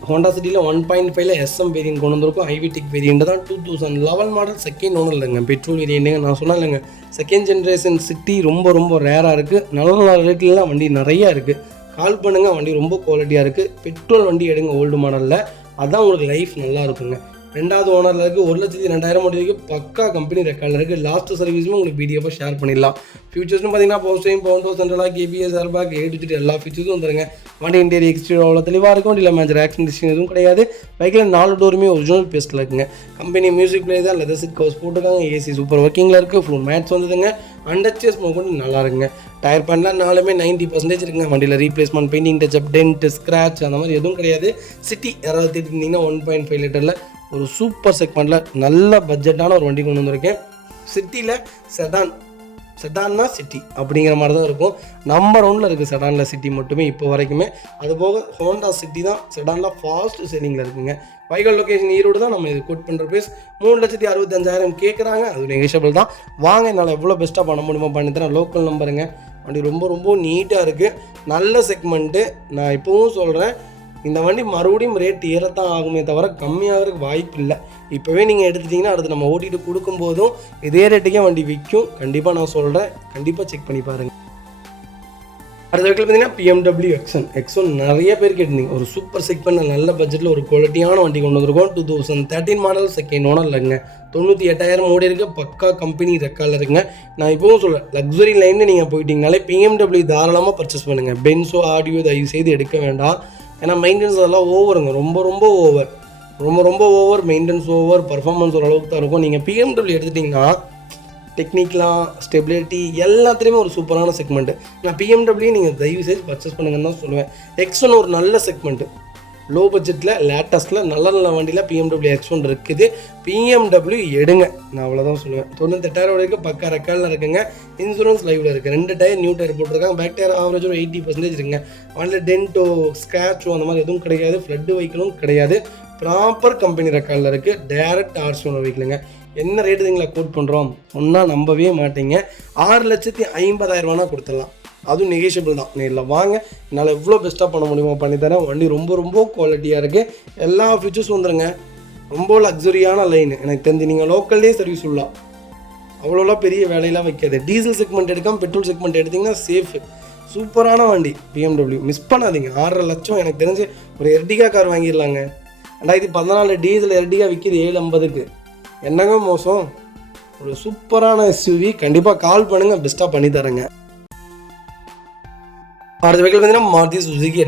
ஹோண்டா சிட்டியில் 1.5 எஸ்எம் வேரியன்ட் கொண்டு வந்திருக்கும். ஐவிடிக் வேரியன்ட் தான். 2011 மாடல் செகண்ட் ஓனர் இல்லைங்க, பெட்ரோல் வேரியன்ட்டுங்க. நான் சொன்னேன் இல்லைங்க, செகண்ட் ஜென்ரேஷன் சிட்டி ரொம்ப ரேராக இருக்குது. நல்ல ரேட்லாம் வண்டி நிறையா இருக்குது. கால் பண்ணுங்கள், வண்டி ரொம்ப குவாலிட்டியாக இருக்குது. பெட்ரோல் வண்டி எடுங்க ஓல்டு மாடலில், அதுதான் உங்களுக்கு லைஃப் நல்லா இருக்குங்க. 2வது ஓனரில் இருக்குது. 1,02,000 வரைக்கும் பக்கா கம்பெனி ரெக்கார்டில் இருக்குது. லாஸ்ட் சர்வீஸும் உங்களுக்கு பிடிஎஃபாக ஷேர் பண்ணிடலாம். ஃபியூச்சர்ஸ்னு பார்த்தீங்கன்னா power steering, power window, central lock, KBS, airbag, A-to-Z எல்லா ஃபியூச்சர்ஸும் வந்துருங்க. வண்டி இன்டீரியர் எக்ஸ்டீரியர் அவ்வளோ தெளிவாக இருக்கும். இல்லை மேஜர் ஆக்சிடென்ட் எதுவும் கிடையாது. பைக்கில் 4 டோருமே ஒரிஜினல் பேஸ்ட்டில் இருக்குங்க. கம்பெனி மியூசிக் பிளே தான், லெதர் சீட் கவர்ஸ் போட்டிருக்காங்க. ஏசி சூப்பர் ஒர்க்கிங்கில் இருக்குது. ஃபுல் மேட்ச் வந்ததுங்க. அண்டர் சேஸ் கொண்டு நல்லா இருக்குங்க. டயர் பேண்ட்லாம் 90% இருக்குங்க. வண்டியில் replacement, painting, touch up, dent, scratch அந்த மாதிரி எதுவும் கிடையாது. சிட்டி யாராவது தேடிட்டிங்கன்னா 1.5 லிட்டரில் ஒரு சூப்பர் செக்மெண்ட்டில் நல்ல பட்ஜெட்டான ஒரு வண்டி கொண்டு வந்திருக்கேன். சிட்டியில் செடான்னா சிட்டி அப்படிங்கிற மாதிரி தான் இருக்கும். நம்பர் 1ல் இருக்குது செடானில் சிட்டி மட்டுமே இப்போ வரைக்குமே. அதுபோக ஹோண்டா சிட்டி தான் செடானில் ஃபாஸ்ட் செல்லிங்கில் இருக்குங்க. வைக்கல் லொக்கேஷன் ஈரோடு தான். நம்ம இது கோட் பண்ணுற ப்ரைஸ் 3,65,000 கேட்குறாங்க. அது நெகோஷியபிள் தான். வாங்க, என்னால் எவ்வளோ பெஸ்ட்டாக பண்ண முடியுமோ பண்ணித்தரேன். லோக்கல் நம்பருங்க. வண்டி ரொம்ப நீட்டாக இருக்குது, நல்ல செக்மெண்ட்டு. நான் இப்போவும் சொல்கிறேன், இந்த வண்டி மறுபடியும் ரேட் ஏறத்தான் ஆகுமே தவிர கம்மியாகிறதுக்கு வாய்ப்பு இல்லை. இப்போவே நீங்கள் எடுத்துட்டிங்கன்னா அடுத்து நம்ம ஓட்டிகிட்டு கொடுக்கும்போதும் இதே ரேட்டுக்கே வண்டி விற்கும். கண்டிப்பாக நான் சொல்கிறேன், கண்டிப்பாக செக் பண்ணி பாருங்கள். அடுத்த வெஹிக்கிள் பார்த்தீங்கன்னா BMW X1 நிறைய பேர் கேட்டிருந்தீங்க. ஒரு சூப்பர் செக்மெண்ட் நல்ல பட்ஜெட்டில் ஒரு குவாலிட்டியான வண்டி கொண்டு வந்திருக்கோம். 2013 மாடல் செகண்ட் ஓனர் இல்லைங்க. 98,000 ஓடி இருக்குது. பக்கா கம்பெனி ரெக்கார்டில் இருக்குங்க. நான் இப்போவும் சொல்கிறேன், லக்ஸுரி லைன்னு நீங்கள் போயிட்டீங்கனாலே BMW தாராளமாக பர்ச்சேஸ் பண்ணுங்கள். பென்ஸோ ஆடியோ தயவு செய்து எடுக்க வேண்டாம். ஏன்னா மெயின்டெனன்ஸ் அதெல்லாம் ஓவருங்க, ரொம்ப ஓவர் மெயின்டெனன்ஸ் ஓவர், பர்ஃபார்மன்ஸ் ஓரளவுக்கு தான் இருக்கும். நீங்கள் BMW எடுத்துட்டிங்கன்னா டெக்னிக்கலாம் ஸ்டெபிலிட்டி எல்லாத்துலேயுமே ஒரு சூப்பரான செக்மெண்ட்டு. நான் பிஎம்டபிள்யூ நீங்கள் தயவு செய்து பர்ச்சேஸ் பண்ணுங்கன்னு தான் சொல்லுவேன். X1 ஒரு நல்ல செக்மெண்ட்டு, லோ பட்ஜெட்டில் லேட்டஸ்ட்டில் நல்ல நல்ல வண்டியில் பிஎம்டபிள்யூ X1 இருக்குது. பிஎம்டபிள்யூ எடுங்க, நான் அவ்வளோதான் சொல்லுவேன். 98,000 வரைக்கும் பக்கா ரெக்கார்டில் இருக்குங்க. இன்சூரன்ஸ் லைவில் இருக்குது. 2 டயர் நியூ டயர் போட்டிருக்காங்க. பேக் டயர் ஆவரேஜ் ஒரு 80% இருக்குங்க. வண்டியில் டென்ட்டோ ஸ்க்ராச்சோ அந்த மாதிரி எதுவும் கிடையாது. ஃப்ளட்டு வெஹிக்கிளும் கிடையாது. ப்ராப்பர் கம்பெனி ரெக்கார்டில் இருக்குது. Direct RC வெஹிக்கிளுங்க. என்ன ரேட்டுங்களா கோட் பண்ணுறோம் சொன்னால் நம்பவே மாட்டீங்க. 6,50,000 கொடுத்துடலாம். அதுவும் நெகோஷியபிள் தான். நேரில் வாங்க, என்னால் எவ்வளோ பெஸ்ட்டாக பண்ண முடியுமோ பண்ணித்தரேன். வண்டி ரொம்ப ரொம்ப குவாலிட்டியாக இருக்குது. எல்லா ஃபீச்சர்ஸும் வந்துடுங்க. ரொம்ப லக்ஸரியான லைன். எனக்கு தெரிஞ்சு நீங்கள் லோக்கல்லே சர்வீஸ் விடலாம். அவ்வளோலாம் பெரிய வேலையெல்லாம் வைக்காது. டீசல் செக்மெண்ட் எடுக்காமல் பெட்ரோல் செக்மெண்ட் எடுத்திங்கன்னா சேஃபு. சூப்பரான வண்டி பிஎம்டபிள்யூ, மிஸ் பண்ணாதீங்க. 6.5 லட்சம் எனக்கு தெரிஞ்சு ஒரு எர்டிகா கார் வாங்கிடலாங்க. 2014 டீசல் எர்டிகா விற்கிது 750க்கு. என்னங்க மோசம். ஒரு சூப்பரான SUV. கண்டிப்பாக கால் பண்ணுங்கள், பெஸ்ட்டாக பண்ணித்தரேங்க. அடுத்த வெஹிக்கிள் பார்த்தீங்கன்னா மாருதி சுசுகி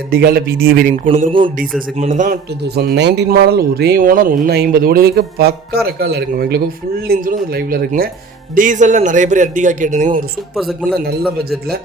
எர்டிகாவில் PDA வேரியன்ட் கொண்டு வந்திருக்கும். டீசல் செக்மெண்ட் தான். 2019 மாடல். ஒரே ஓனர். 150 ஓடிக்கு பக்கா ரெக்கார்டில் இருக்குங்க. எங்களுக்கு ஃபுல் இன்சூரன்ஸ் லைவில் இருக்குங்க. டீசலில் நிறைய பேர் எர்டிகா கேட்டிருந்தீங்க. ஒரு சூப்பர் செக்மெண்ட்டில் நல்ல பட்ஜெட்டில்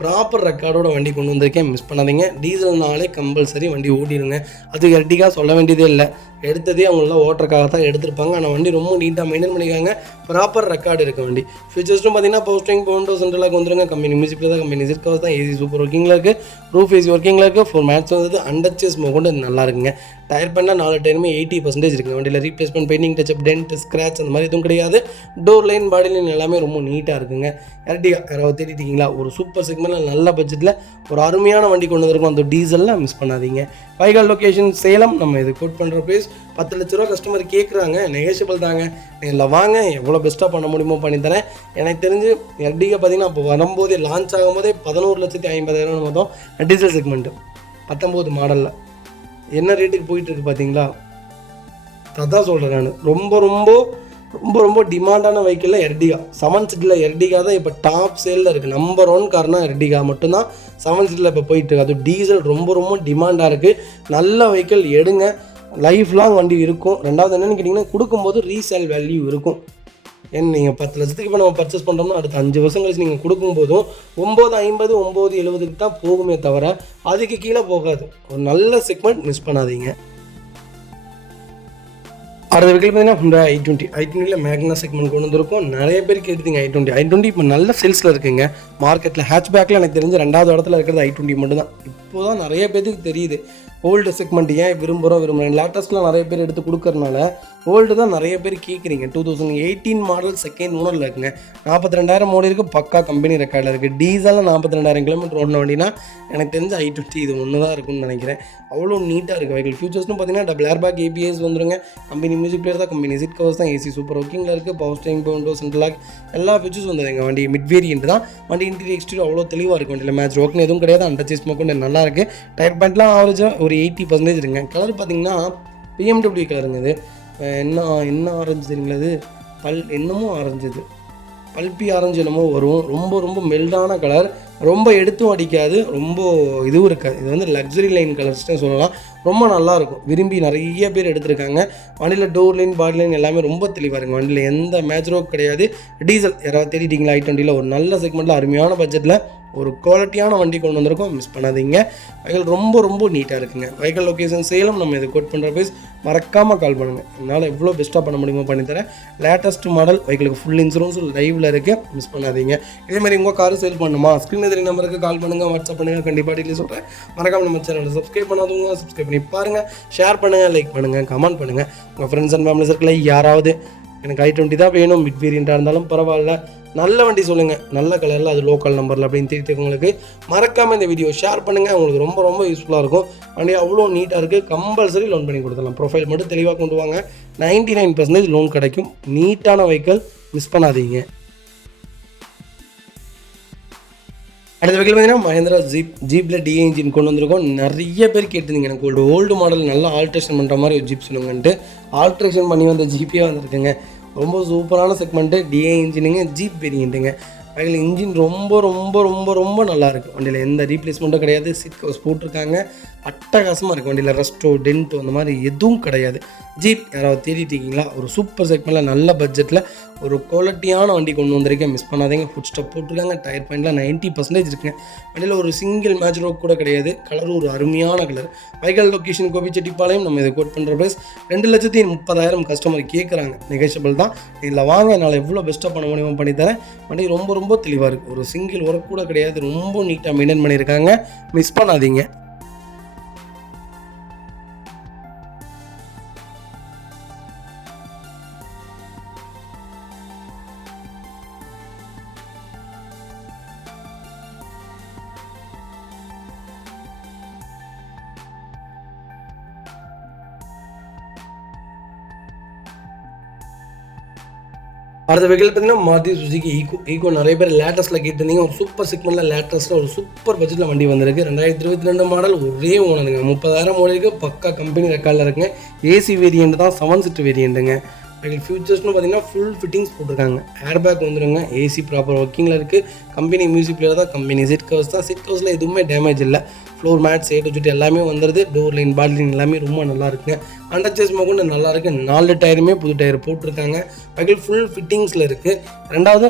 ப்ராப்பர் ரெக்கார்டோட வண்டி கொண்டு வந்திருக்கேன். மிஸ் பண்ணாதீங்க. டீசல்னாலே கம்பல்சரி வண்டி ஓட்டிடுங்க. அது எர்டிகா சொல்ல வேண்டியதே இல்லை. எடுத்ததே அவங்களெலாம் ஓட்டுறக்காக தான் எடுத்திருப்பாங்க. ஆனால் வண்டி ரொம்ப நீட்டாக மெயின்டைன் பண்ணிக்காங்க. ப்ராப்பர் ரெக்கார்டு இருக்க வண்டி. ஃபீச்சர்ஸும் பார்த்தீங்கன்னா பவர் ஸ்டீரிங், பவுண்டோ சென்ட்ரலாக வந்துருங்க. கம்பெனி மியூசிக்கில் தான், கம்பெனி சீட் கவர்ஸ் தான். AC சூப்பர் ஒர்க்கிங்கில் இருக்குது. ரூஃப் AC ஒர்க்கிங்கில் இருக்குது. 4 மேட்ச் வந்தது. அண்டர்ச்சேஸ் கொண்டு நல்லா இருக்குங்க. டயர் பண்ணால் 4 டயருமே 80% இருக்குங்க. வண்டியில் replacement, painting, touch up, dent, scratch அந்த மாதிரி எதுவும் கிடையாது. டோர் லைன், பாடி லைன் எல்லாமே ரொம்ப நீட்டாக இருக்குங்க. எர்டிகா யாராவது தேடிட்டீங்களா? ஒரு சூப்பர் செக்மெண்ட்டில் நல்ல பட்ஜெட்டில் ஒரு அருமையான வண்டி கொண்டு வந்திருக்கும். அந்த டீசலில் மிஸ் பண்ணாதீங்க. வைகால் லொக்கேஷன் சேலம். நம்ம இது கோட் பண்ணுற ப்ரைஸ் 10 லட்ச ரூபா கஸ்டமர் கேட்குறாங்க. நெகோஷியபிள் தாங்க. நேரில் வாங்க, எவ்வளோ பெஸ்ட்டாக பண்ண முடியுமோ பண்ணித்தரேன். எனக்கு தெரிஞ்சு எர்டிகா பார்த்தீங்கன்னா அப்போ வரும்போதே லான்ச் ஆகும்போதே 11,50,000 மொத்தம். டீசல் செக்மெண்ட்டு 19 மாடலில் என்ன ரேட்டுக்கு போயிட்டுருக்கு பார்த்தீங்களா? அதான் சொல்கிறேன் நான். ரொம்ப ரொம்ப ரொம்ப ரொம்ப டிமாண்டான வெஹிக்கிளில் எர்டிகா. 7 சீட்டில் எர்டிகா தான் இப்போ டாப் சேலில் இருக்குது. நம்பர் 1 கார்னால் எர்டிகா மட்டும்தான் 7 சீட்டில் இப்போ போயிட்டுருக்கு. அது டீசல் ரொம்ப ரொம்ப டிமாண்டாக இருக்குது. நல்ல வெஹிக்கிள் எடுங்க. லைஃப் லாங் வண்டி இருக்கும். ரெண்டாவது என்னென்னு கேட்டிங்கன்னா, கொடுக்கும்போது ரீசேல் வேல்யூ இருக்கும். ஏன்னா நீங்கள் 10 லட்சத்துக்கு இப்போ நம்ம பர்ச்சேஸ் பண்ணுறோம்னா அடுத்த 5 வருஷம் கழிச்சு நீங்கள் கொடுக்கும்போதும் 950 970க்கு தான் போகுமே தவிர அதுக்கு கீழே போகாது. ஒரு நல்ல செக்மெண்ட், மிஸ் பண்ணாதீங்க. அடுத்த வெஹிக்கிள் பார்த்தீங்கன்னா i20 மேக்னா செக்மெண்ட் கொண்டு வந்திருக்கும். நிறைய பேர் கேட்டுங்க i20 இப்போ நல்ல சேல்ஸில் இருக்குங்க மார்க்கெட்டில். ஹேட்ச்பேக்கில் எனக்கு தெரிஞ்ச 2வது இடத்துல இருக்கிறது i20 மட்டும் தான். இப்போ தான் நிறைய பேருக்கு தெரியுது ஓல்டு செக்மெண்ட் ஏன் விரும்புகிறேன். லேட்டஸ்ட்லாம் நிறைய பேர் எடுத்து கொடுக்கறனால ஓல்டு தான் நிறைய பேர் கேட்குறீங்க. 2018 மாடல் செகண்ட் ஓனரில் இருக்குங்க. 42,000 ஓடி இருக்குது. பக்கா கம்பெனி ரெக்கார்டில் இருக்குது. டீசலில் 42,000 கிலோமீட்டர் ஓடின வண்டினா எனக்கு தெரிஞ்ச i20 இது ஒன்று தான் இருக்குன்னு நினைக்கிறேன். அவ்வளோ நீட்டாக இருக்குது வெஹிக்கிள். ஃபியூச்சர்ஸ்னு பார்த்தீங்கன்னா டபுள் ஏர்பேக், ABS வந்துருங்க. கம்பெனி மியூசிக் பிளேயர் தான், கம்பெனி சீட் கவர்ஸ் தான், AC சூப்பர் ஒர்க்கிங்கில் இருக்குது. பவர் ஸ்டீரிங், பவுண்டோ சென்ட்ரலாக் எல்லா ஃபீச்சர்ஸ் வந்துடுங்க. வண்டி மிட் வேரியன்ட் தான். வண்டி இன்டீரியர் எக்ஸ்டீரியர் அவ்வளோ தெளிவாக இருக்கும். வண்டியில் மேட்ச் ஒர்க்னு எதுவும் கிடையாது. அண்டர்ச்சேஸ் கொண்டு நல்லா இருக்குது. டயர் பேண்ட்லாம் ஆவரேஜாக ஒரு 80% இருக்குங்க. கலர் பார்த்தீங்கன்னா BMW கலருங்க. இது என்ன ஆரஞ்சு தெரியுங்களா? இது என்னமோ ஆரஞ்சுது, பல்பி ஆரஞ்சு என்னமோ வரும். ரொம்ப ரொம்ப மெல்டான கலர். ரொம்ப எடுத்தும் அடிக்காது, ரொம்ப இதுவும் இருக்காது. இது வந்து லக்ஸரி லைன் கலர்ஸ்னே சொல்லலாம். ரொம்ப நல்லாயிருக்கும். விரும்பி நிறைய பேர் எடுத்திருக்காங்க. வண்டியில் டோர் லைன், பாடி லைன் எல்லாமே ரொம்ப தெளிவாக இருக்குங்க. வண்டியில் எந்த மேட்ச் கிடையாது. டீசல் யாராவது தேடிட்டீங்களா? i20 ஒரு நல்ல செக்மெண்ட்டில் அருமையான பட்ஜெட்டில் ஒரு குவாலிட்டியான வண்டி கொண்டு வந்திருக்கோம். மிஸ் பண்ணாதீங்க. வெஹிக்கிள் ரொம்ப ரொம்ப நீட்டாக இருக்குங்க. Vehicle location Salem. நம்ம இதை கோட் பண்ணுற ப்ரைஸ் மறக்காமல் கால் பண்ணுங்கள். என்னால் எவ்வளோ பெஸ்ட்டாக பண்ண முடியுமோ பண்ணித்தரேன். லேட்டஸ்ட் மாடல் வெஹிக்கிளுக்கு ஃபுல் இன்சூரன்ஸ் லைவில் இருக்குது. மிஸ் பண்ணாதீங்க. இதேமாதிரி உங்கள் கார் சேல் பண்ணுமா? ஸ்க்ரீன் எதிரி நம்பருக்கு கால் பண்ணுங்கள், வாட்ஸ்அப் பண்ணுங்கள். கண்டிப்பாக டீட்டெயில் சொல்கிறேன். மறக்காமல் நம்ம சேனலை சப்ஸ்கிரைப் பண்ணாதவங்க சப்ஸ்கிரைப் பண்ணி பாருங்கள். ஷேர் பண்ணுங்கள், லைக் பண்ணுங்கள், கமெண்ட் பண்ணுங்கள். உங்கள் ஃப்ரெண்ட்ஸ் அண்ட் ஃபேமிலி சர்க்கிளில் யாராவது எனக்கு i20 தான் வேணும், மிட் வேரியண்ட்டாக இருந்தாலும் பரவாயில்ல, நல்ல வண்டி சொல்லுங்கள், நல்ல கலரில், அது லோக்கல் நம்பரில் அப்படின்னு தெரிவித்தவங்களுக்கு மறக்காமல் இந்த வீடியோ ஷேர் பண்ணுங்கள். உங்களுக்கு ரொம்ப ரொம்ப யூஸ்ஃபுல்லாக இருக்கும். வண்டி அவ்வளோ நீட்டாக இருக்குது. கம்பல்சரி லோன் பண்ணி கொடுத்துடலாம். ப்ரொஃபைல் மட்டும் தெளிவாக கொண்டு வாங்க. 99% லோன் கிடைக்கும். நீட்டான வெஹிக்கிள், மிஸ் பண்ணாதீங்க. அடுத்த வெஹிக்கிள் பார்த்தீங்கன்னா மஹேந்திரா ஜீப்பில் DI இன்ஜின் கொண்டு வந்திருக்கோம். நிறைய பேர் கேட்டிருந்தீங்க எனக்கு ஒரு ஓல்டு மாடல் நல்லா ஆல்ட்ரேஷன் பண்ணுற மாதிரி ஒரு ஜீப் சொல்லுங்கன்ட்டு. ஆல்ட்ரேஷன் பண்ணி வந்த ஜீப்பியாக வந்திருக்குங்க. ரொம்ப சூப்பரான செக்மெண்ட்டு. DI இன்ஜினுங்க, ஜீப் வேரியண்ட்டுங்க. அதில் இன்ஜின் ரொம்ப ரொம்ப ரொம்ப ரொம்ப நல்லாயிருக்கு. வண்டியில் எந்த ரீப்ளேஸ்மெண்ட்டும் கிடையாது. சீட் கவர்ஸ் போட்டிருக்காங்க. அட்டகாசமாக இருக்குது. வண்டியில் ரஸ்ட்டோ டென்ட்டோ அந்த மாதிரி எதுவும் கிடையாது. ஜீப் யாராவது தேடிட்டீங்களா? ஒரு சூப்பர் செக்மெண்ட்டில் நல்ல பட்ஜெட்டில் ஒரு குவாலிட்டியான வண்டி கொண்டு வந்திருக்கேன், மிஸ் பண்ணாதீங்க. ஃபுட் ஸ்டெப் போட்டிருக்காங்க, டயர் பாயிண்ட்லாம் 90% இருக்குங்க. வண்டியில் ஒரு சிங்கிள் மேட்ச் ரோக் கூட கிடையாது. கலர் ஒரு அருமையான கலர். வைக்கல் லொக்கேஷன் கோபிச்செட்டிப்பாளையம். நம்ம இதை கோட் பண்ணுற ப்ரைஸ் 2,30,000 கஸ்டமர் கேட்குறாங்க. நெகோஷியபிள் தான். இதில் வாங்க, என்னால் எவ்வளோ பெஸ்ட்டாக பண்ண முடியுமோ பண்ணித்தரேன். வண்டி ரொம்ப ரொம்ப தெளிவாக இருக்குது. ஒரு சிங்கிள் ஒர்க் கூட கிடையாது. ரொம்ப நீட்டாக மெயின்டைன் பண்ணியிருக்காங்க, மிஸ் பண்ணாதீங்க. அடுத்த வெஹிக்கிள் பார்த்தீங்கன்னா மாருதி சுசுகி ஈகோ நிறைய பேர் லேட்டஸ்ட்டில் கேட்டிருந்தீங்க. ஒரு சூப்பர் செக்மெண்ட்டில் லேட்டஸ்ட்டில் ஒரு சூப்பர் பட்ஜெட்டில் வண்டி வந்திருக்கு. 2022 மாடல், ஒரே ஓனருங்க. 30,000 ஓடிருக்கு. பக்கா கம்பெனி ரெக்கார்டில் இருக்குங்க. ஏசி வேரியண்ட் தான், 7 சீட் வேரியண்ட்டுங்க. வெஹிக்கிள் ஃபியூச்சர்ஸ்னு பார்த்தீங்கன்னா ஃபுல் ஃபிட்டிங்ஸ் போட்டிருக்காங்க. ஏர் பேக் வந்துடுங்க. ஏசி ப்ராப்பர் ஒர்க்கிங்கில் இருக்குது. கம்பெனி மியூசிக் பிளேயர் தான். கம்பெனி சீட் கவர்ஸ் தான். சீட் கவர்ஸில் எதுவுமே டேமேஜ் இல்லை. Floor mats A to Z எல்லாமே வந்துடுது. டோர் லைன், பாடி லைன் எல்லாமே ரொம்ப நல்லா இருக்குங்க. அண்டர் சேஸ் கொண்டு நல்லா இருக்குது. 4 டயருமே புது டயர் போட்டிருக்காங்க. வெஹிக்கிள் ஃபுல் ஃபிட்டிங்ஸில் இருக்குது. ரெண்டாவது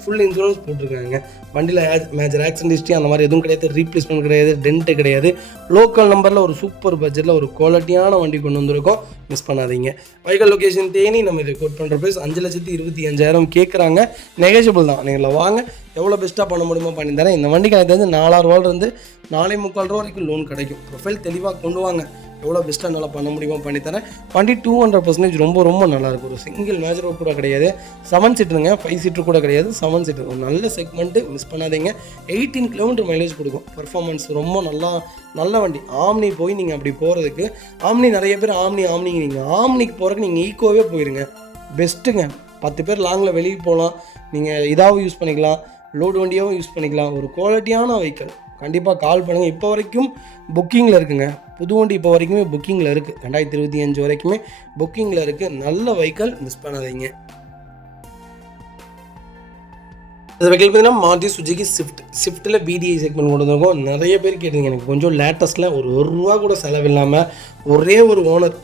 ஃபுல் இன்சூரன்ஸ் போட்டிருக்காங்க. வண்டியில் மேஜர் ஆக்சிடென்ட் ஹிஸ்ட்ரி அந்த மாதிரி எதுவும் கிடையாது. ரீப்ளேஸ்மெண்ட் கிடையாது, டென்ட்டு கிடையாது. லோக்கல் நம்பரில் ஒரு சூப்பர் பட்ஜெட்டில் ஒரு குவாலிட்டியான வண்டி கொண்டு வந்திருக்கோம், மிஸ் பண்ணாதீங்க. வைக்கல் லொக்கேஷன் தேனி. நம்ம இதை கோட் பண்ணுற ப்ரைஸ் 5,25,000 கேட்குறாங்க. நெகோஷியபிள் தான். நீங்கள் வாங்க, எவ்வளோ பெஸ்ட்டாக பண்ண முடியுமோ பண்ணி தரேன். இந்த வண்டிக்கு எனக்கு தெரிஞ்சு 4,000 4,45 வரைக்கும் லோன் கிடைக்கும். ப்ரொஃபைல் தெளிவாக கொண்டு வாங்க, எவ்வளோ பெஸ்ட்டாக நல்லா பண்ண முடியுமோ பண்ணித்தரேன். வண்டி 200% ரொம்ப ரொம்ப நல்லாயிருக்கும். ஒரு சிங்கிள் மேஜர் கூட கிடையாது. 7 சீட்டுங்க, 5 சீட்டர் கூட கிடையாது. 7 சீட்டர் ஒரு நல்ல செக்மெண்ட்டு, மிஸ் பண்ணாதீங்க. 18 கிலோமீட்டர் மைலேஜ் கொடுக்கும். பர்ஃபார்மன்ஸ் ரொம்ப நல்ல வண்டி. ஆம்னி போய் நீங்கள் அப்படி போகிறதுக்கு, ஆம்னி நிறைய பேர் ஆம்னிங்க, நீங்கள் ஆம்னிக்கு போகிறதுக்கு நீங்கள் ஈக்கோவே போயிருங்க, பெஸ்ட்டுங்க. 10 பேர் லாங்கில் வெளியே போகலாம். நீங்கள் இதாகவும் யூஸ் பண்ணிக்கலாம், லோடு வண்டியாகவும் யூஸ் பண்ணிக்கலாம். ஒரு குவாலிட்டியான வெஹிக்கிள். கண்டிப்பாக கால் பண்ணுங்கள். இப்போ வரைக்கும் புக்கிங்கில் இருக்குங்க. புது வண்டி இப்போ வரைக்குமே புக்கிங்கில் இருக்குது. 2025 வரைக்குமே புக்கிங்கில் இருக்குது. நல்ல வெஹிக்கிள், மிஸ் பண்ணாதீங்க. அது வெஹிக்கிள் பார்த்தீங்கன்னா மாருதி சுசுகி ஸ்விஃப்ட்டில் பிடிஐ செக்மெண்ட் கொண்டு வந்திருக்கோம். நிறைய பேர் கேட்டீங்க, எனக்கு கொஞ்சம் லேட்டஸ்ட்டில் ஒரு ரூபா கூட செலவில்லாமல் ஒரே ஒரு ஓனர்